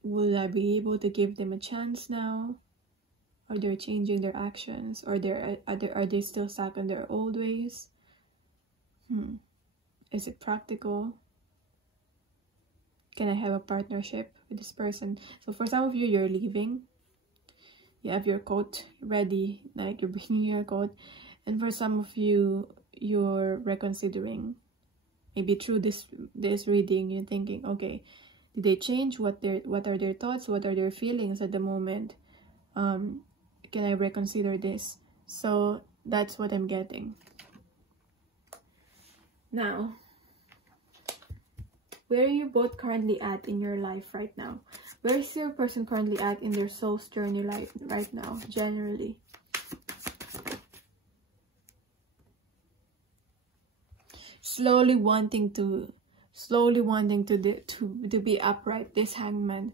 Will I be able to give them a chance now? Or they're changing their actions? Or are they still stuck in their old ways? Is it practical? Can I have a partnership with this person? So for some of you, you're leaving. You have your coat ready, like you're bringing your coat. And for some of you, you're reconsidering. Maybe through this reading, you're thinking, okay, did they change? What are their thoughts? What are their feelings at the moment? Can I reconsider this? So that's what I'm getting. Now, where are you both currently at in your life right now? Where is your person currently at in their soul's journey life right now, generally? Slowly wanting to be upright, this Hangman.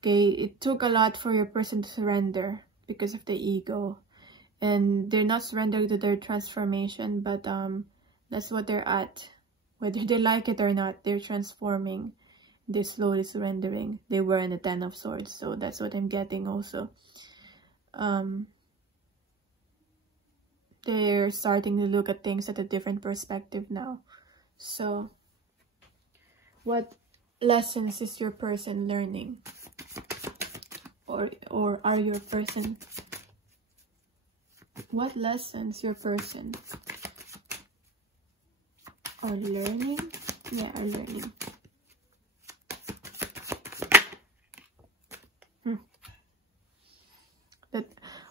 Okay, it took a lot for your person to surrender because of the ego. And they're not surrendering to their transformation, but that's what they're at. Whether they like it or not, they're transforming. They're slowly surrendering. They were in the Ten of Swords, so that's what I'm getting also. They're starting to look at things at a different perspective now. So, what lessons is your person learning? Or are your person... What lessons your person are learning? Yeah, are learning.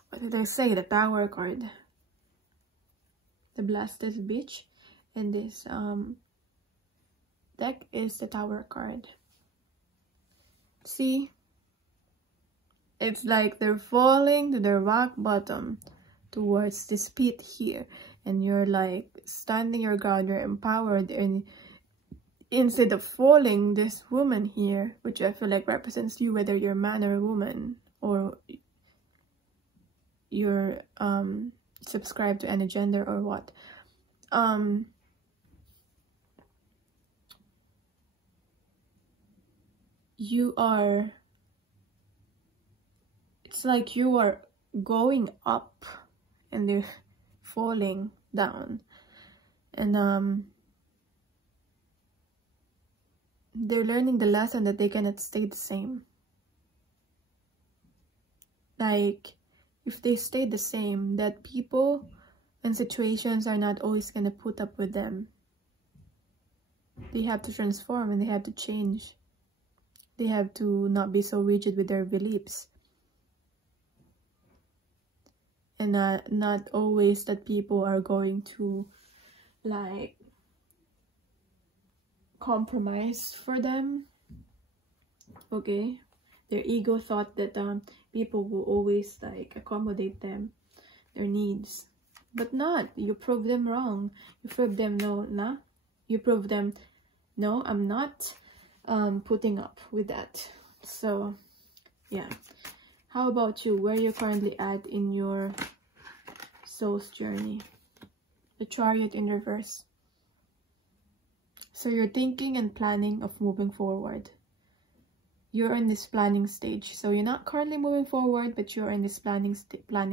What did I say? The Tower card. The Blasted Beach. And this deck is the Tower card. See? It's like they're falling to the rock bottom towards this pit here. And you're like standing your ground, you're empowered, and instead of falling, this woman here, which I feel like represents you, whether you're a man or a woman, or you're subscribed to any gender or what, you are, it's like you are going up and they're falling down, and they're learning the lesson that they cannot stay the same. Like, if they stay the same, that people and situations are not always gonna put up with them. They have to transform and they have to change. They have to not be so rigid with their beliefs. And not always that people are going to, like, compromise for them. Okay? Their ego thought that people will always, like, accommodate them, their needs. But not. You prove them wrong. You prove them no, you prove them, no, I'm not putting up with that. So, yeah. How about you? Where you're currently at in your soul's journey? The Chariot in reverse. So you're thinking and planning of moving forward. You're in this planning stage. So you're not currently moving forward, but you're in this planning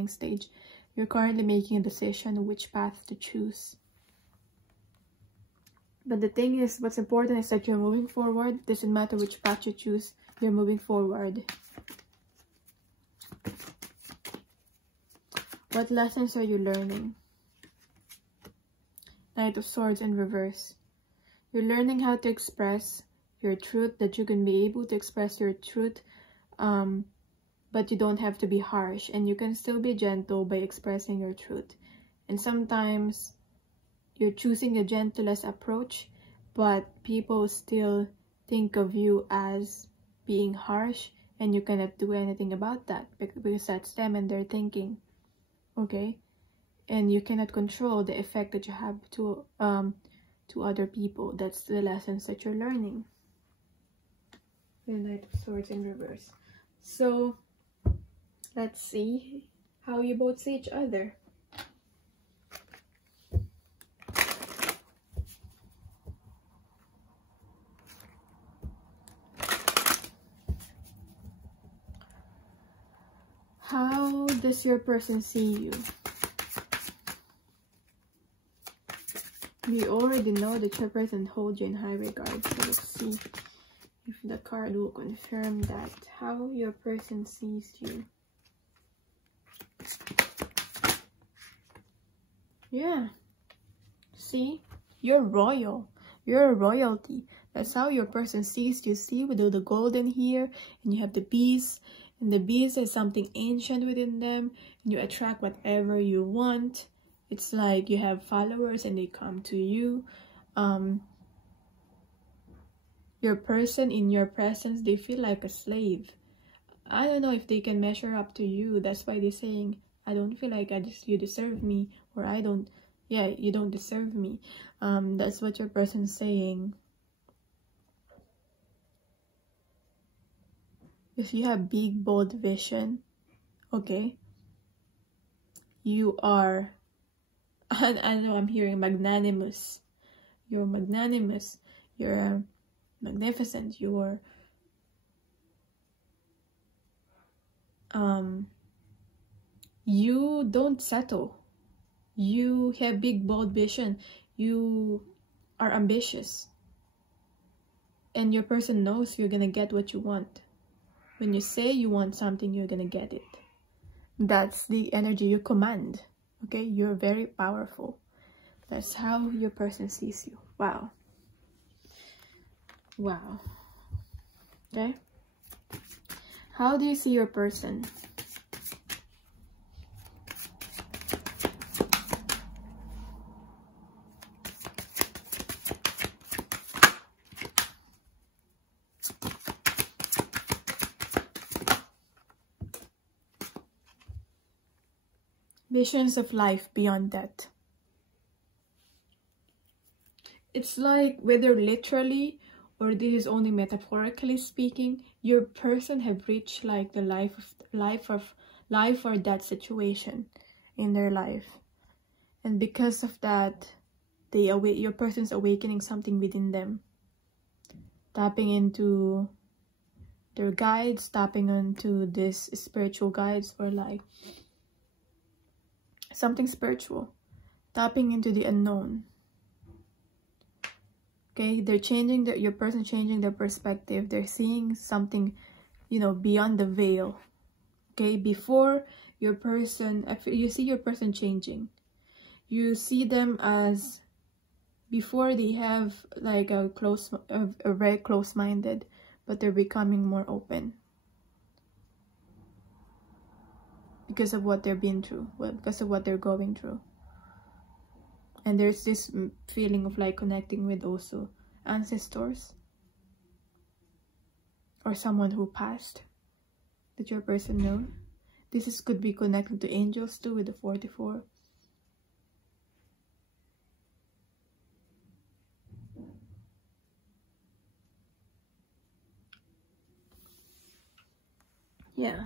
stage. You're currently making a decision which path to choose. But the thing is, what's important is that you're moving forward. Doesn't matter which path you choose, you're moving forward. What lessons are you learning? Knight of Swords in reverse. You're learning how to express your truth, that you can be able to express your truth, but you don't have to be harsh, and you can still be gentle by expressing your truth. And sometimes you're choosing the gentlest approach, but people still think of you as being harsh, and you cannot do anything about that because that's them and their thinking. Okay? And you cannot control the effect that you have to other people. That's the lessons that you're learning. The Knight of Swords in reverse. So let's see how you both see each other. How does your person see you? We already know that your person holds you in high regard. So let's see if the card will confirm that. How your person sees you. Yeah. See? You're royal. You're a royalty. That's how your person sees you. See, with the golden here, and you have the bees. And the bees is something ancient within them. And you attract whatever you want. It's like you have followers and they come to you. Your person in your presence, they feel like a slave. I don't know if they can measure up to you. That's why they're saying, I don't feel like you deserve me, or I don't, yeah, you don't deserve me. That's what your person's saying. If you have big, bold vision, okay, you are, I know I'm hearing magnanimous. You're magnanimous. You're magnificent. You're you don't settle. You have big, bold vision. You are ambitious. And your person knows you're gonna get what you want. When you say you want something, you're gonna get it. That's the energy you command. Okay, you're very powerful. That's how your person sees you. Wow. Wow. Okay. How do you see your person? Visions of life beyond death. It's like, whether literally or this is only metaphorically speaking, your person have reached like the life or that situation in their life, and because of that, your person's awakening something within them, tapping into their guides, tapping into this spiritual guides, or like something spiritual, tapping into the unknown. Okay, they're changing your person changing their perspective. They're seeing something, you know, beyond the veil. Okay, before your person, you see your person changing. You see them as, before they have like a very close-minded, but they're becoming more open because of what they've been through, because of what they're going through. And there's this feeling of like connecting with also ancestors or someone who passed that your person knows. This could be connected to angels too, with the 44. Yeah.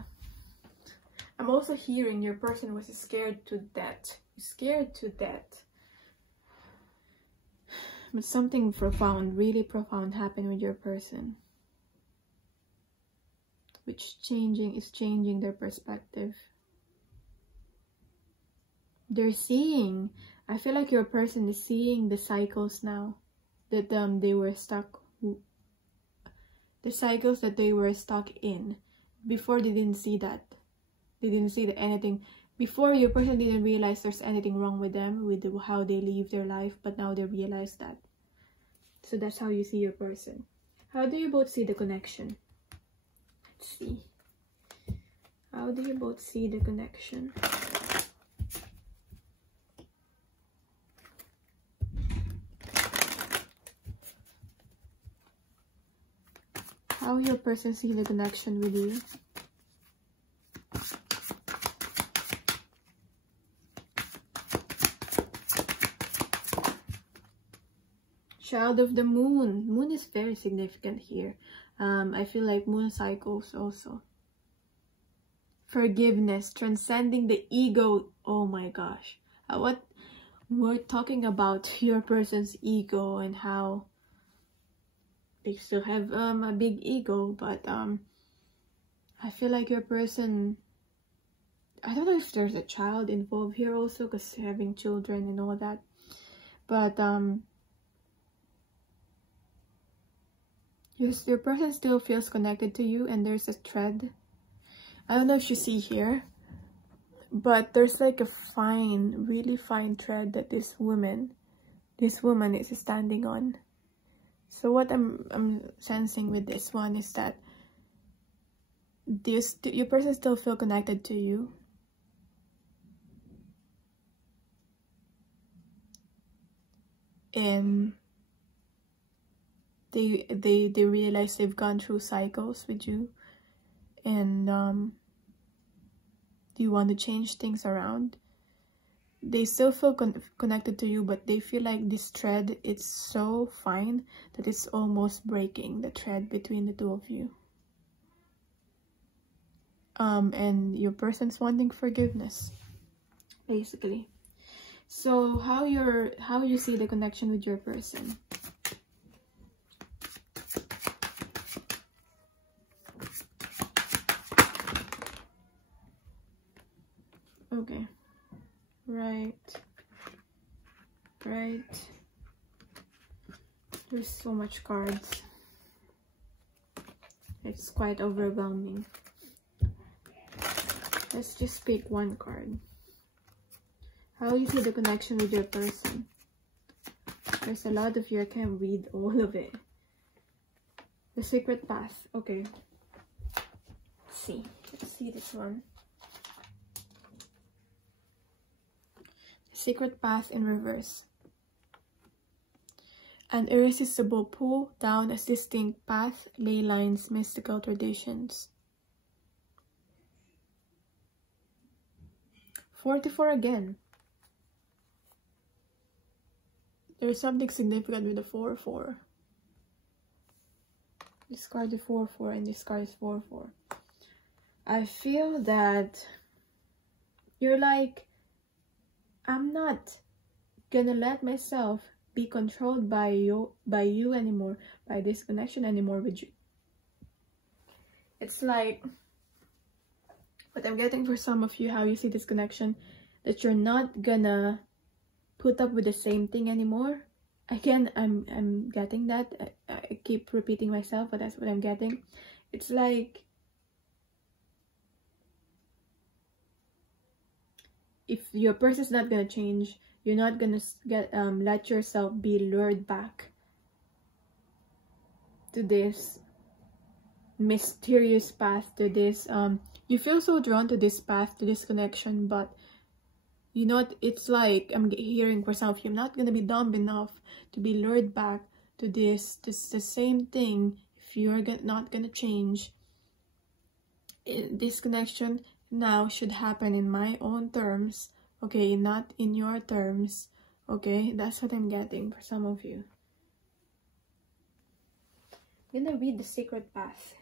I'm also hearing your person was scared to death. Scared to death. But something profound, really profound happened with your person, which is changing their perspective. They're seeing, I feel like your person is seeing the cycles now that they were stuck, the cycles that they were stuck in. Before, they didn't see that. They didn't see that anything. Before, your person didn't realize there's anything wrong with them, with how they live their life, but now they realize that. So that's how you see your person. How do you both see the connection? Let's see. How do you both see the connection? How your person see the connection with you? Child of the moon. Moon is very significant here. I feel like moon cycles also. Forgiveness, transcending the ego. Oh my gosh. What we're talking about, your person's ego and how they still have a big ego, but I feel like your person, I don't know if there's a child involved here also, because having children and all that, but your person still feels connected to you, and there's a thread. I don't know if you see here, but there's like a fine, really fine thread that this woman is standing on. So what I'm sensing with this one is that your person still feel connected to you. And they realize they've gone through cycles with you, and you want to change things around. They still feel connected to you, but they feel like this thread, it's so fine that it's almost breaking, the thread between the two of you. And your person's wanting forgiveness, basically. So how you see the connection with your person? Okay. Right. There's so much cards. It's quite overwhelming. Let's just pick one card. How you see the connection with your person? There's a lot of you. I can't read all of it. The secret path. Okay. Let's see this one. Secret path in reverse. An irresistible pull down a distinct path, ley lines, mystical traditions. 44 again. There's something significant with the 4-4. Discard the 4-4 and discard 4-4. I feel that you're like, I'm not gonna let myself be controlled by you anymore, by this connection anymore with you. It's like what I'm getting for some of you, how you see this connection, that you're not gonna put up with the same thing anymore. Again, I'm getting that. I keep repeating myself, but that's what I'm getting. It's like if your person's not gonna change, you're not gonna let yourself be lured back to this mysterious path, to this you feel so drawn to this path, to this connection, but you know, it's like I'm hearing for some of you, you're not gonna be dumb enough to be lured back to this the same thing if you're not gonna change. This connection now should happen in my own terms, okay, not in your terms, okay? That's what I'm getting for some of you. I'm gonna read the Secret Path.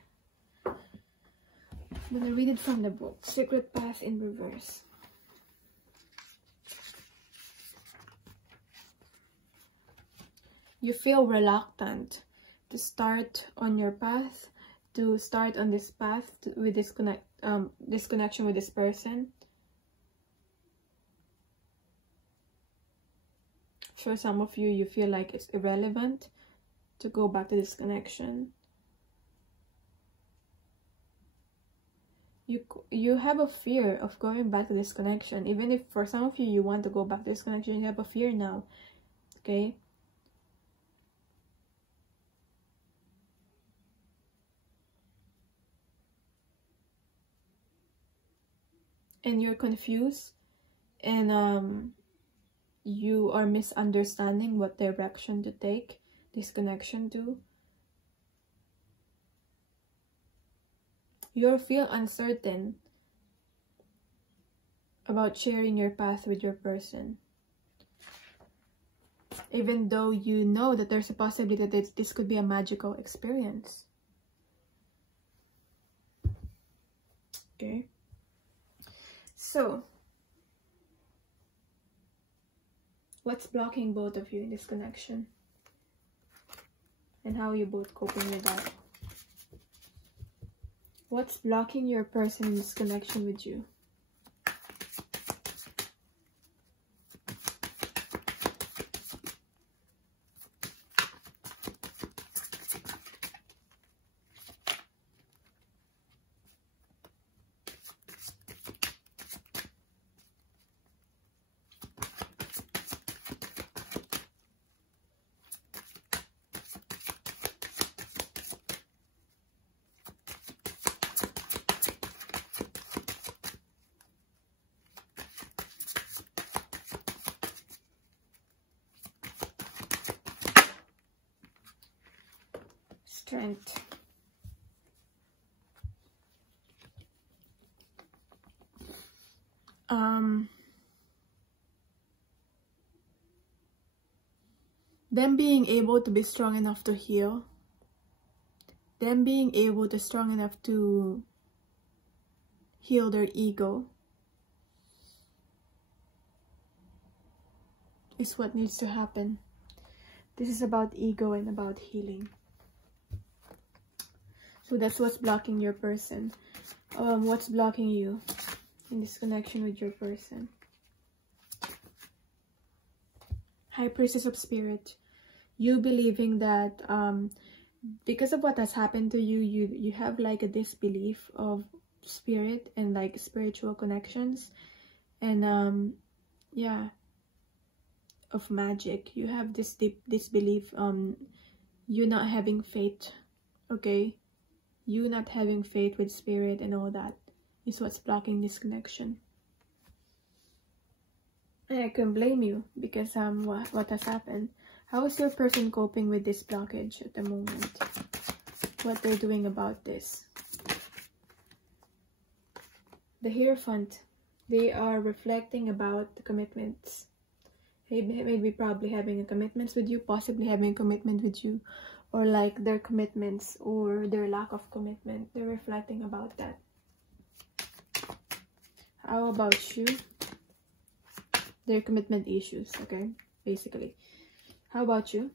I'm gonna read it from the book, Secret Path in Reverse. You feel reluctant to start on your path, to start on this path with this connection with this person. For some of you, you feel like it's irrelevant to go back to this connection. You have a fear of going back to this connection. Even if for some of you, you want to go back to this connection, you have a fear now, okay? And you're confused, and you are misunderstanding what direction to take this connection to. You feel uncertain about sharing your path with your person, even though you know that there's a possibility that this could be a magical experience. Okay. So, what's blocking both of you in this connection? And how are you both coping with that? What's blocking your person in this connection with you? Strength. Them being able to be strong enough to heal. Them being able to strong enough to heal their ego is what needs to happen. This is about ego and about healing. So that's what's blocking your person. What's blocking you in this connection with your person? High Priestess of Spirit. You believing that because of what has happened to you, you have like a disbelief of spirit and like spiritual connections, and yeah, of magic. You have this deep disbelief. You not having faith, okay? You not having faith with spirit and all that is what's blocking this connection. And I can blame you because what has happened. How is your person coping with this blockage at the moment? What they're doing about this? The Hierophant. They are reflecting about the commitments maybe probably having a commitments with you, possibly having a commitment with you, or like their commitments or their lack of commitment. They're reflecting about that. How about you? Their commitment issues, okay? Basically. How about you?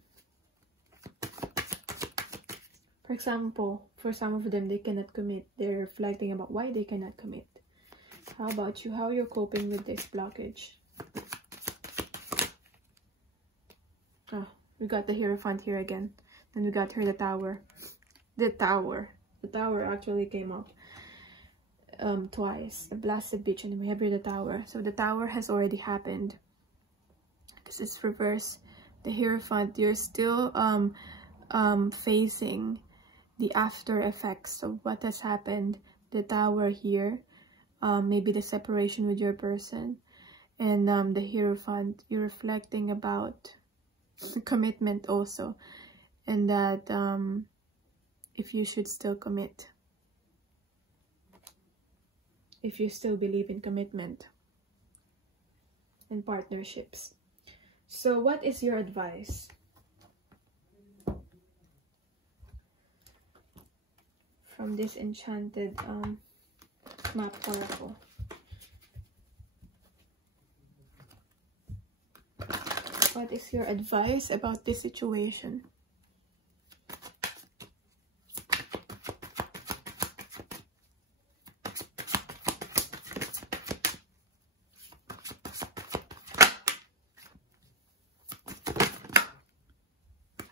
For example, for some of them, they cannot commit. They're reflecting about why they cannot commit. How about you? How you're coping with this blockage? Oh, we got the Hierophant here again. Then we got here the Tower. The Tower actually came up twice. The Blasted Beach, and we have here the Tower. So the Tower has already happened. This is reverse. The Hierophant, you're still facing the after effects of what has happened. The Tower here, maybe the separation with your person, and the Hierophant, you're reflecting about commitment also, and that if you should still commit, if you still believe in commitment and partnerships. So what is your advice? From this enchanted map oracle. What is your advice about this situation?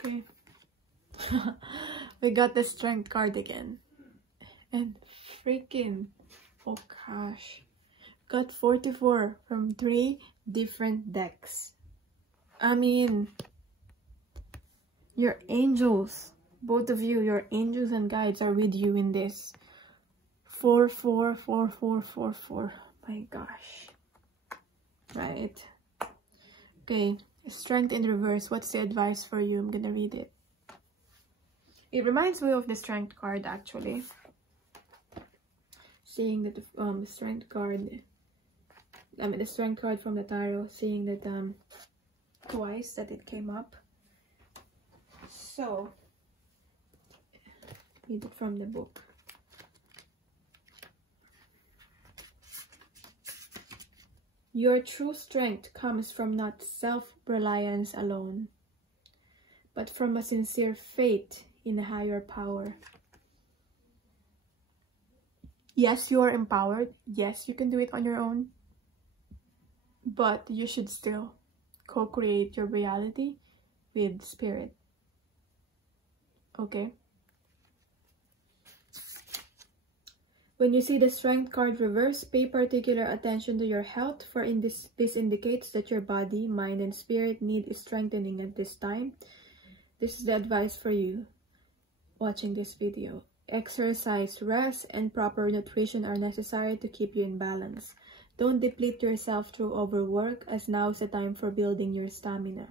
Okay. We got the Strength card again. And freaking, oh gosh, got 44 from 3 different decks. I mean, your angels, both of you, your angels and guides are with you in this. 4, 4, 4, 4, 4, 4. My gosh. Right. Okay, Strength in reverse. What's the advice for you? I'm gonna read it. It reminds me of the Strength card actually. Seeing that the Strength card, the Strength card from the tarot, seeing that twice that it came up. So read it from the book. Your true strength comes from not self-reliance alone, but from a sincere faith in a higher power. Yes, you are empowered. Yes, you can do it on your own. But you should still co-create your reality with spirit. Okay? When you see the Strength card reverse, pay particular attention to your health, for this indicates that your body, mind, and spirit need strengthening at this time. This is the advice for you watching this video. Exercise, rest, and proper nutrition are necessary to keep you in balance. Don't deplete yourself through overwork, as now is the time for building your stamina.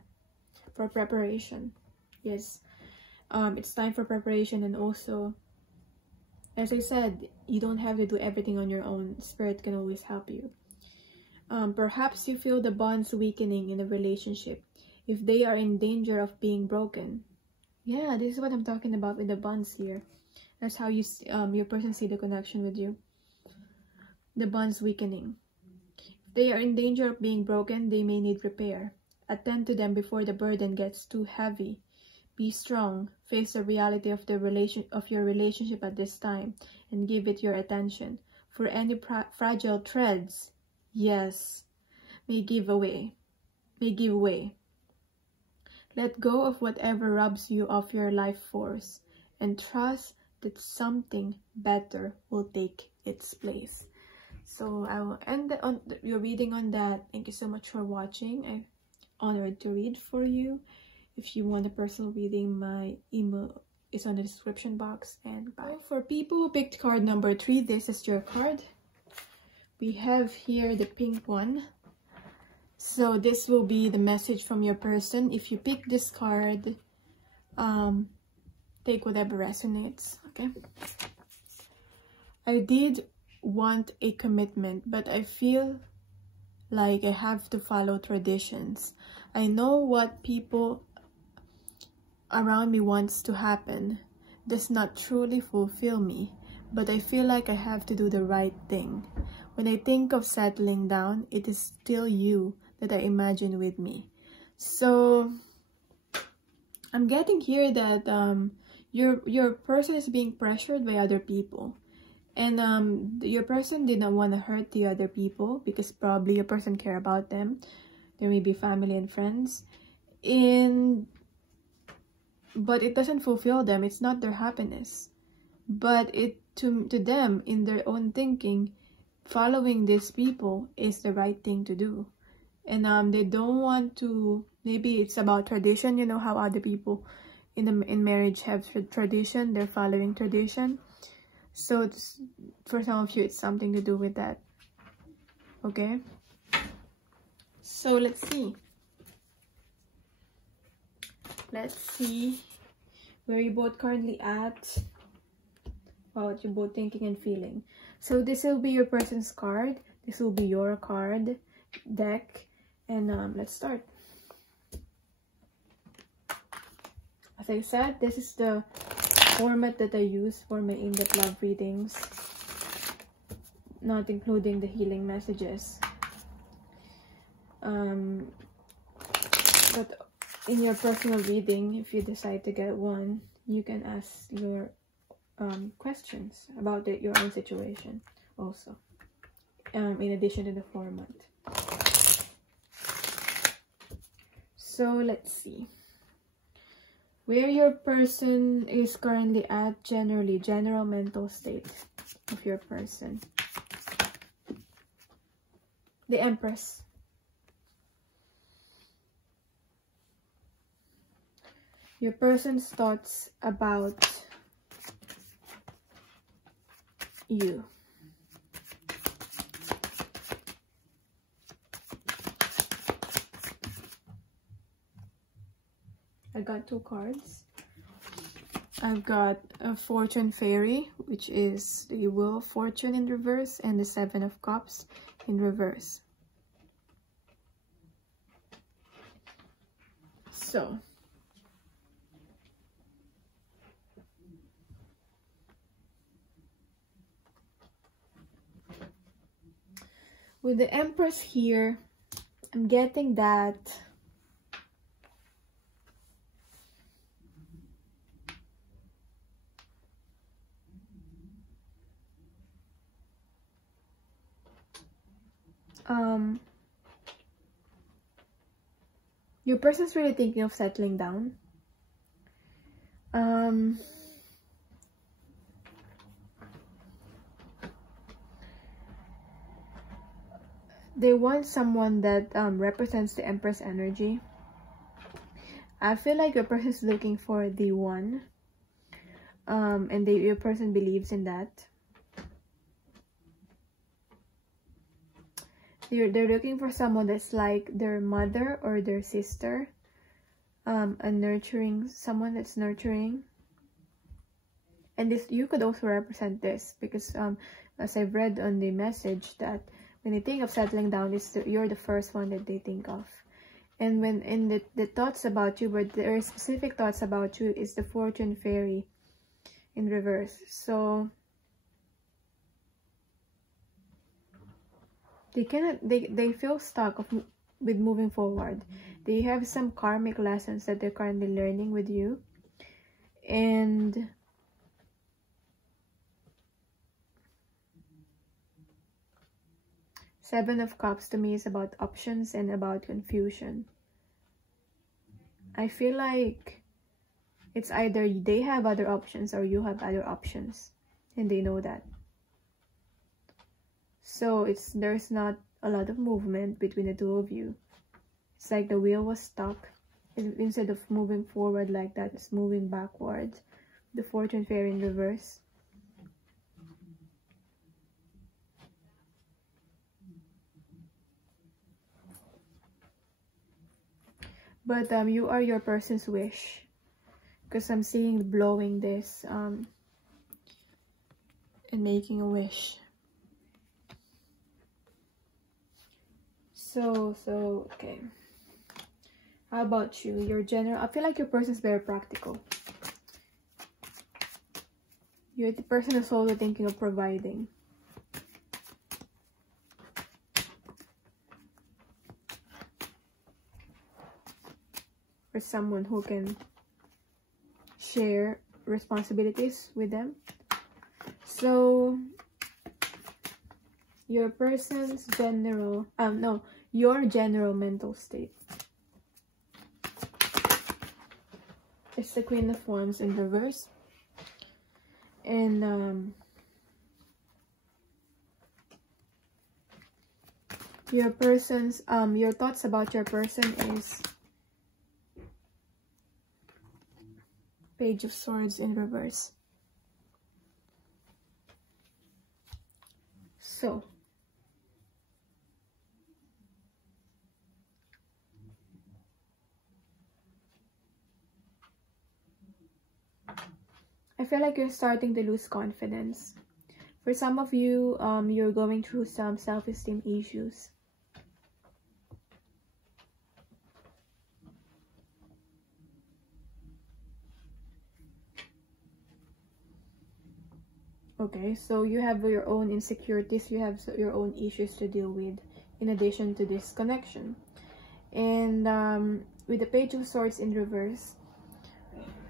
For preparation. Yes, it's time for preparation, and also, as I said, you don't have to do everything on your own. Spirit can always help you. Perhaps you feel the bonds weakening in a relationship, if they are in danger of being broken. Yeah, this is what I'm talking about with the bonds here. That's how you your person see the connection with you. The bonds weakening. If they are in danger of being broken, they may need repair. Attend to them before the burden gets too heavy. Be strong. Face the reality of your relationship at this time, and give it your attention. For any fragile threads, yes, may give way. Let go of whatever robs you of your life force, and trust that something better will take its place. So I will end your reading on that. Thank you so much for watching. I'm honored to read for you. If you want a personal reading, my email is on the description box. And bye. For people who picked card number 3, this is your card. We have here the pink one. So this will be the message from your person. If you pick this card, take whatever resonates. Okay. I did want a commitment, but I feel like I have to follow traditions. I know what people around me wants to happen does not truly fulfill me, but I feel like I have to do the right thing. When I think of settling down, it is still you that I imagine with me. So I'm getting here that your person is being pressured by other people, and your person did not want to hurt the other people because probably your person care about them. There may be family and friends, but it doesn't fulfill them. It's not their happiness, but it to them, in their own thinking, following these people is the right thing to do. And they don't want to, maybe it's about tradition. You know how other people in marriage have tradition, they're following tradition. So it's, for some of you, it's something to do with that. Okay, so let's see where you both currently at, what you're both thinking and feeling. So this will be your person's card, this will be your card deck, and let's start. As I said, this is the format that I use for my in-depth love readings, not including the healing messages. But in your personal reading, if you decide to get one, you can ask your questions about your own situation also, in addition to the format. So let's see where your person is currently at, general mental state of your person. The Empress. Your person's thoughts about you. I got two cards. I've got a Fortune Fairy, which is the Wheel of Fortune in reverse, and the Seven of Cups in reverse. So with the Empress here, I'm getting that your person's really thinking of settling down. They want someone that represents the Empress energy. I feel like your person is looking for the one, and your person believes in that. They're looking for someone that's like their mother or their sister, a nurturing, someone that's nurturing. And this, you could also represent this because as I've read on the message, that when they think of settling down, you're the first one that they think of. And when in the thoughts about you, but there are specific thoughts about you, is the Fortune Fairy in reverse. So they feel stuck with moving forward. They have some karmic lessons that they're currently learning with you, and Seven of Cups to me is about options and about confusion. I feel like it's either they have other options or you have other options, and they know that. So there's not a lot of movement between the two of you. It's like the wheel was stuck. Instead of moving forward like that, it's moving backwards. The Fortune Fairy in reverse. But you are your person's wish, because I'm seeing blowing this and making a wish. Okay. How about you? Your general, I feel like your person is very practical. You're the person who's also thinking of providing. For someone who can share responsibilities with them. So your person's general, your general mental state. It's the Queen of Wands in reverse. And your person's, your thoughts about your person is Page of Swords in reverse. So I feel like you're starting to lose confidence. For some of you, you're going through some self-esteem issues. Okay, so you have your own insecurities, you have your own issues to deal with in addition to this connection. And with the Page of Swords in reverse,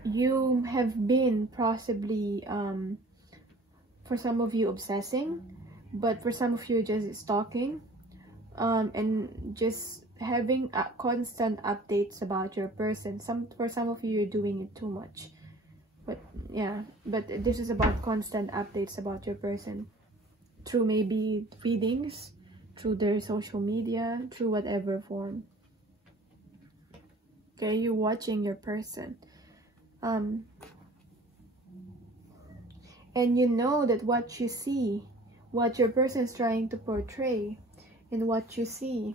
you have been possibly, for some of you, obsessing, but for some of you, just stalking, and just having constant updates about your person. For some of you, you're doing it too much. But yeah, but this is about constant updates about your person through maybe readings, through their social media, through whatever form. Okay, you're watching your person. And you know that what you see, what your person is trying to portray, and what you see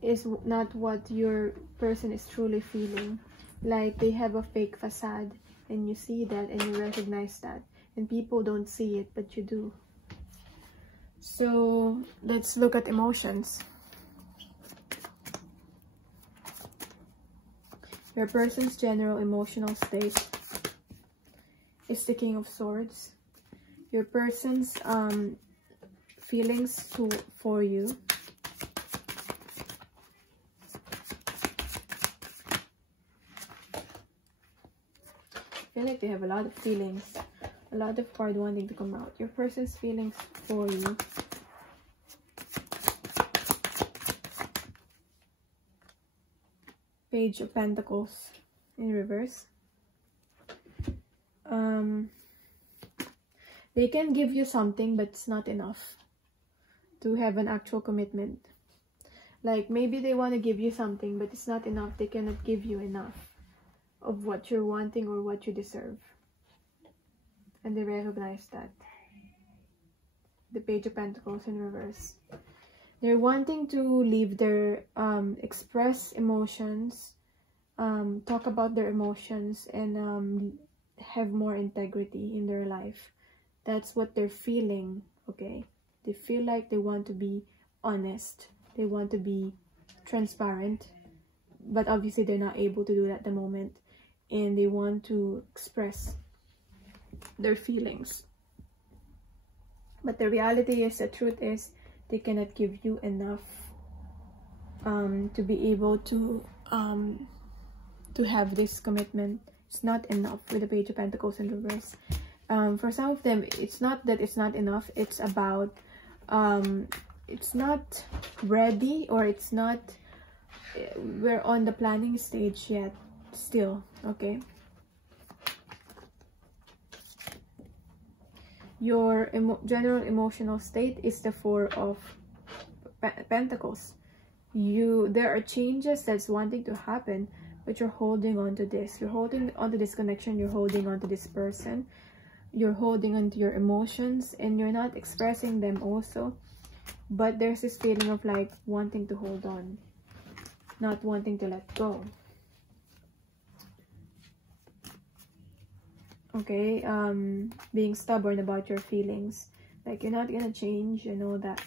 is not what your person is truly feeling. Like they have a fake facade, and you see that and you recognize that, and people don't see it, but you do. So let's look at emotions. Your person's general emotional state is the King of Swords. Your person's feelings for you. I feel like they have a lot of feelings, a lot of card wanting to come out. Your person's feelings for you. Page of Pentacles in reverse. They can give you something, but it's not enough to have an actual commitment. Like maybe they want to give you something, but it's not enough. They cannot give you enough of what you're wanting or what you deserve. And they recognize that. The Page of Pentacles in reverse. They're wanting to leave their, express emotions, talk about their emotions, and have more integrity in their life. That's what they're feeling, okay? They feel like they want to be honest. They want to be transparent. But obviously they're not able to do that at the moment. And they want to express their feelings. But the reality is, the truth is, they cannot give you enough to be able to have this commitment. It's not enough with the Page of Pentacles in reverse. For some of them, it's not that it's not enough. It's about it's not ready, or it's not, we're on the planning stage yet still, okay? Your general emotional state is the Four of Pentacles. There are changes that's wanting to happen, but you're holding on to this. You're holding on to this connection. You're holding on to this person. You're holding on to your emotions, and you're not expressing them also. But there's this feeling of like wanting to hold on, not wanting to let go. Okay, being stubborn about your feelings. Like, you're not gonna change, you know that.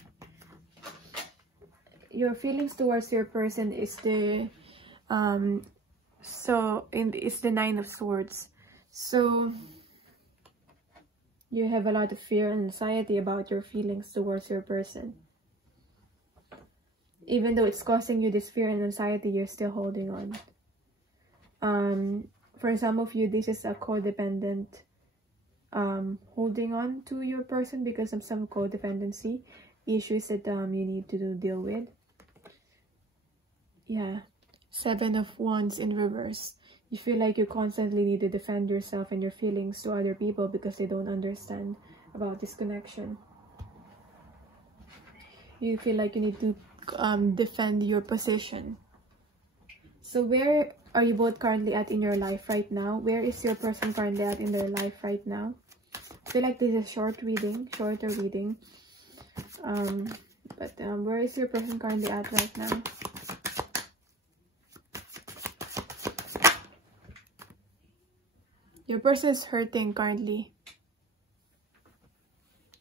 your feelings towards your person is the it's the Nine of Swords. So you have a lot of fear and anxiety about your feelings towards your person. Even though it's causing you this fear and anxiety, you're still holding on. For some of you, this is a codependent holding on to your person because of some codependency issues that you need to deal with. Yeah. Seven of Wands in reverse. You feel like you constantly need to defend yourself and your feelings to other people because they don't understand about this connection. You feel like you need to defend your position. So where are you both currently at in your life right now? Where is your person currently at in their life right now? I feel like this is shorter reading. Where is your person currently at right now? Your person is hurting currently.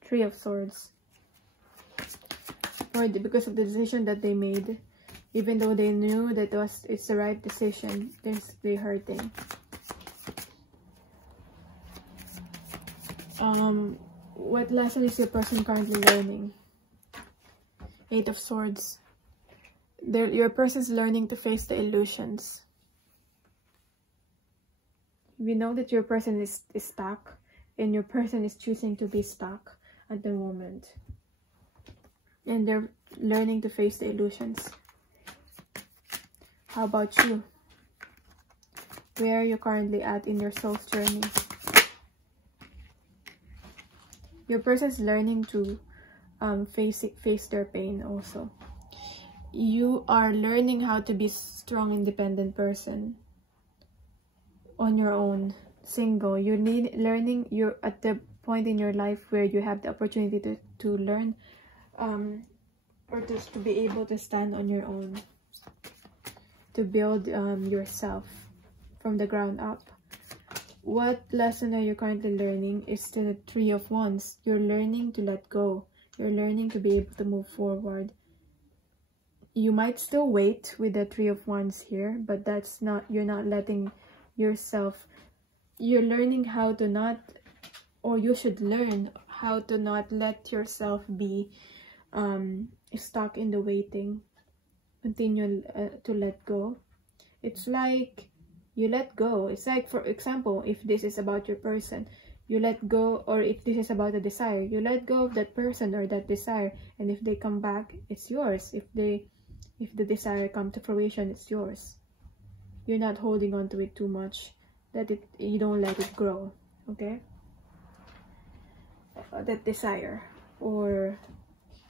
Three of Swords. Or because of the decision that they made. Even though they knew that it's the right decision, they're hurting. What lesson is your person currently learning? Eight of Swords. Your person is learning to face the illusions. We know that your person is stuck, and your person is choosing to be stuck at the moment. And they're learning to face the illusions. How about you? Where are you currently at in your soul's journey? Your person is learning to face their pain also. You are learning how to be a strong, independent person on your own, single. You're at the point in your life where you have the opportunity to learn or to be able to stand on your own, to build yourself from the ground up. What lesson are you currently learning is the Three of Wands. You're learning to let go. You're learning to be able to move forward. You might still wait with the Three of Wands here, but you're not letting yourself. You're learning how to not, or you should learn how to not let yourself be stuck in the waiting. Continue to let go. It's like you let go. It's like, for example, if this is about your person, you let go, or if this is about a desire, you let go of that person or that desire, and if they come back, it's yours. If the desire come to fruition, it's yours. You're not holding on to it too much, that you don't let it grow. Okay, that desire, or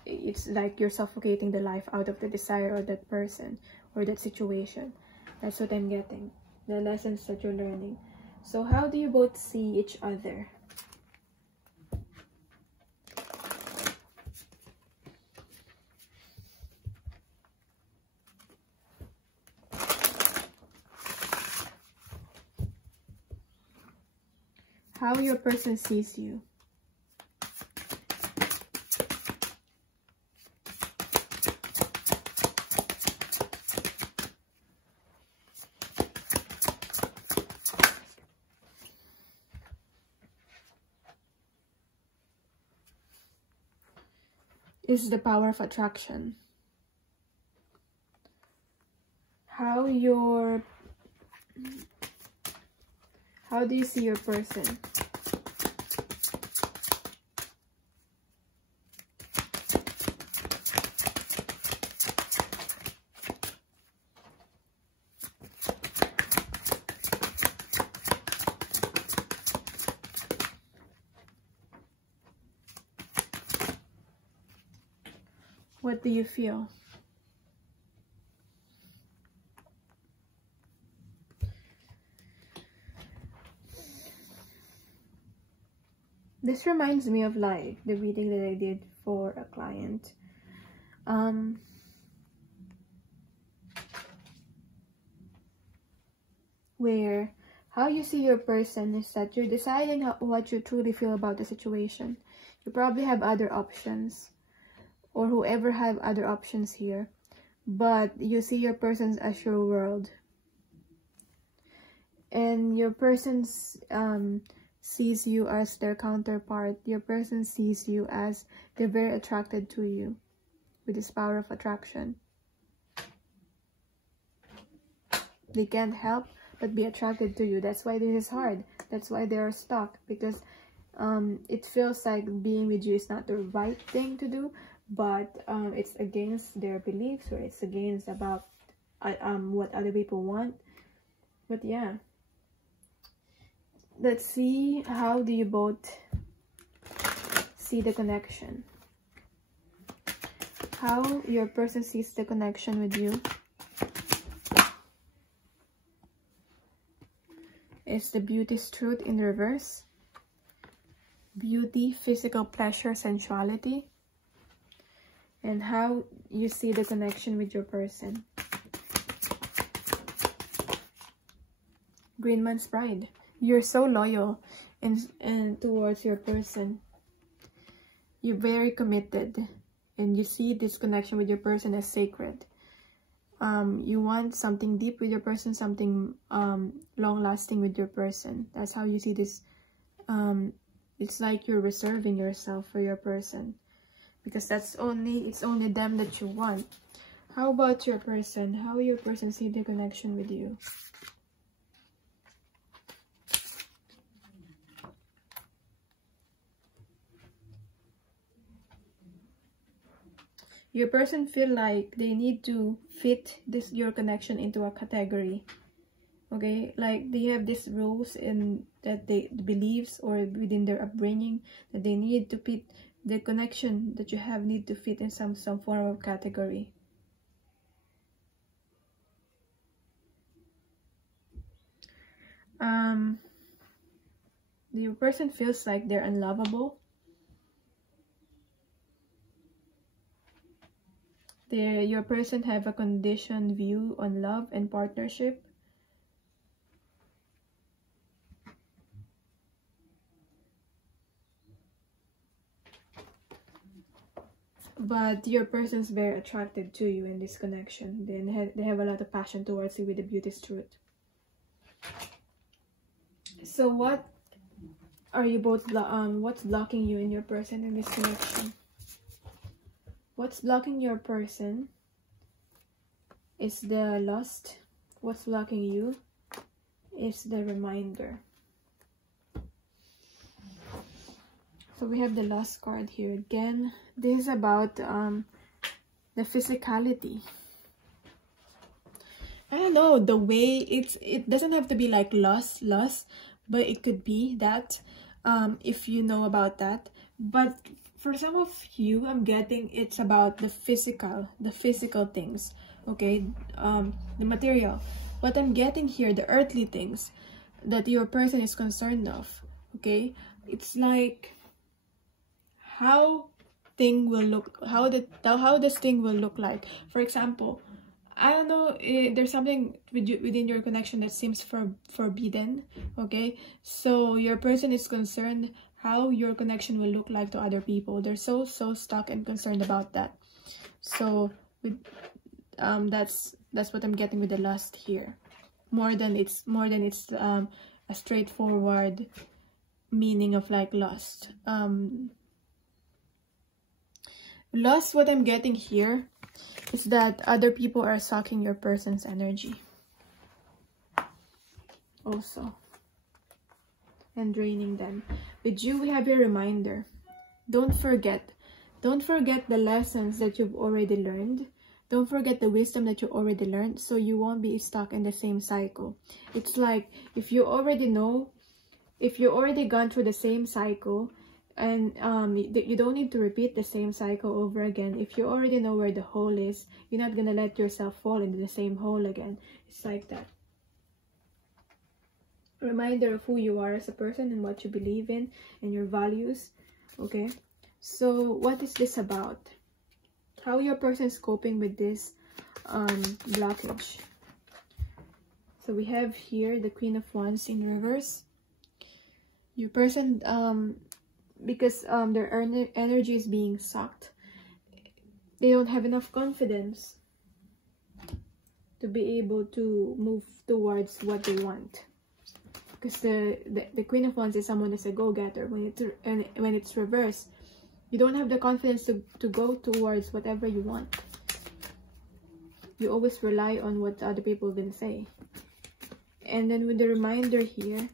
it's like you're suffocating the life out of the desire or that person or that situation. That's what I'm getting, the lessons that you're learning. So how do you both see each other? How your person sees you. Is the power of attraction. How do you see your person? What do you feel? This reminds me of the reading that I did for a client. Where how you see your person is that you're deciding what you truly feel about the situation. You probably have other options, or whoever have other options here. but you see your person as your world, and your person sees you as their counterpart. Your person sees you as they're very attracted to you with this power of attraction. They can't help but be attracted to you. That's why this is hard. That's why they are stuck, because it feels like being with you is not the right thing to do, but it's against their beliefs, or it's against about what other people want. But yeah, let's see, how do you both see the connection? How your person sees the connection with you is the Beauty's truth in reverse. Beauty, physical pleasure, sensuality. And how you see the connection with your person. Green Man's Pride. You're so loyal and towards your person. You're very committed, and you see this connection with your person as sacred. You want something deep with your person, something long-lasting with your person. That's how you see this. It's like you're reserving yourself for your person, because it's only them that you want. How about your person? How your person see the connection with you? Your person feel like they need to fit your connection into a category. Okay, like they have these rules in that they beliefs or within their upbringing that they need to fit the connection that you have, need to fit in some form of category. Your person feels like they're unlovable. Your person have a conditioned view on love and partnership. But your person's very attracted to you in this connection. They have a lot of passion towards you with the Beauty's truth. So what are you both what's blocking you in your person in this connection? What's blocking your person is the lust. What's blocking you is the reminder. So we have the lust card here again. This is about the physicality. I don't know, the way it doesn't have to be like lust, but it could be that if you know about that. But for some of you, I'm getting it's about the physical things, okay, the material. What I'm getting here, the earthly things that your person is concerned of, okay. It's like how thing will look, how this thing will look like. For example, I don't know, there's something within your connection that seems forbidden, okay. So your person is concerned how your connection will look like to other people. They're so stuck and concerned about that. So with that's what I'm getting with the lust here. More than it's a straightforward meaning of like lust. Lust, what I'm getting here is that other people are sucking your person's energy also and draining them. With you, we have a reminder. Don't forget the lessons that you've already learned. Don't forget the wisdom that you already learned, so you won't be stuck in the same cycle. It's like if you already gone through the same cycle, and you don't need to repeat the same cycle over again. If you already know where the hole is, you're not gonna let yourself fall into the same hole again. It's like that. Reminder of who you are as a person and what you believe in and your values. Okay, so what is this about? How your person is coping with this blockage? So we have here the Queen of Wands in reverse. Your person because their energy is being sucked, they don't have enough confidence. to be able to move towards what they want. Because the Queen of Wands is someone that's a go-getter. When it's reversed, you don't have the confidence to go towards whatever you want. You always rely on what other people are going to say. And then with the reminder here,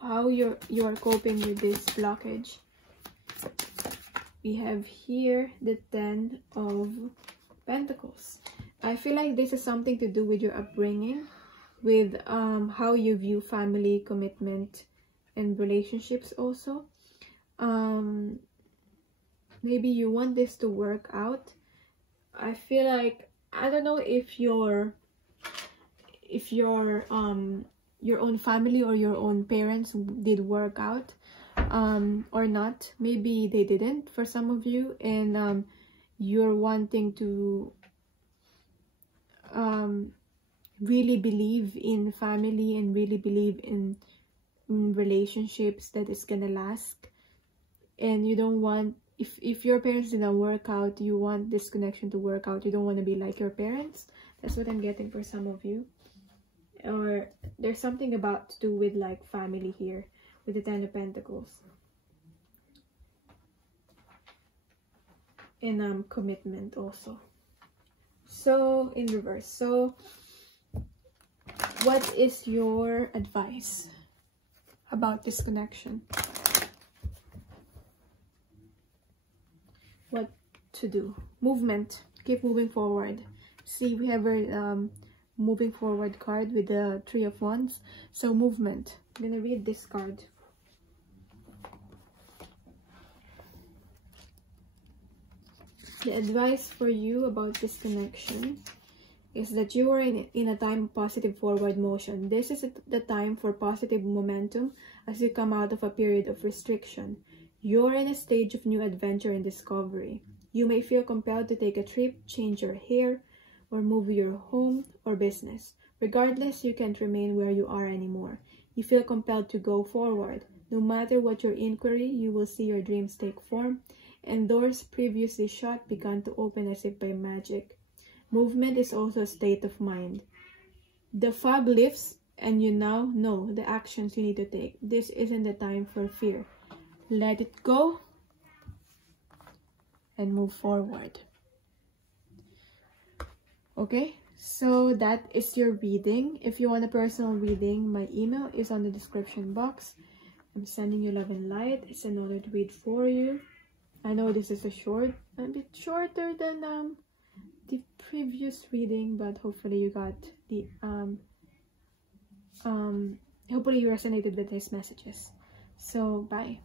how you are coping with this blockage. We have here the 10 of Pentacles. I feel like this is something to do with your upbringing, with how you view family, commitment, and relationships also. Maybe you want this to work out. I feel like, I don't know if your own family or your own parents did work out or not. Maybe they didn't for some of you, and you're wanting to really believe in family and really believe in relationships that is gonna last. And you don't want, if your parents didn't work out, you want this connection to work out. You don't want to be like your parents. That's what I'm getting for some of you. Or there's something about to do with like family here with the 10 of Pentacles. And commitment also. So in reverse. So what is your advice about this connection? What to do? Movement. Keep moving forward. See, we have a moving forward card with the 3 of Wands. So movement. I'm gonna read this card. The advice for you about this connection is that you are in a time of positive forward motion. This is the time for positive momentum as you come out of a period of restriction. You're in a stage of new adventure and discovery. You may feel compelled to take a trip, change your hair, or move your home or business. Regardless, you can't remain where you are anymore. You feel compelled to go forward. No matter what your inquiry, you will see your dreams take form, and doors previously shut began to open as if by magic. Movement is also a state of mind. The fog lifts, and you now know the actions you need to take. This isn't the time for fear. Let it go and move forward. Okay, so that is your reading. If you want a personal reading, my email is on the description box. I'm sending you love and light. It's an honor to read for you. I know this is a bit shorter than the previous reading, but hopefully you got the hopefully you resonated with these messages. So bye.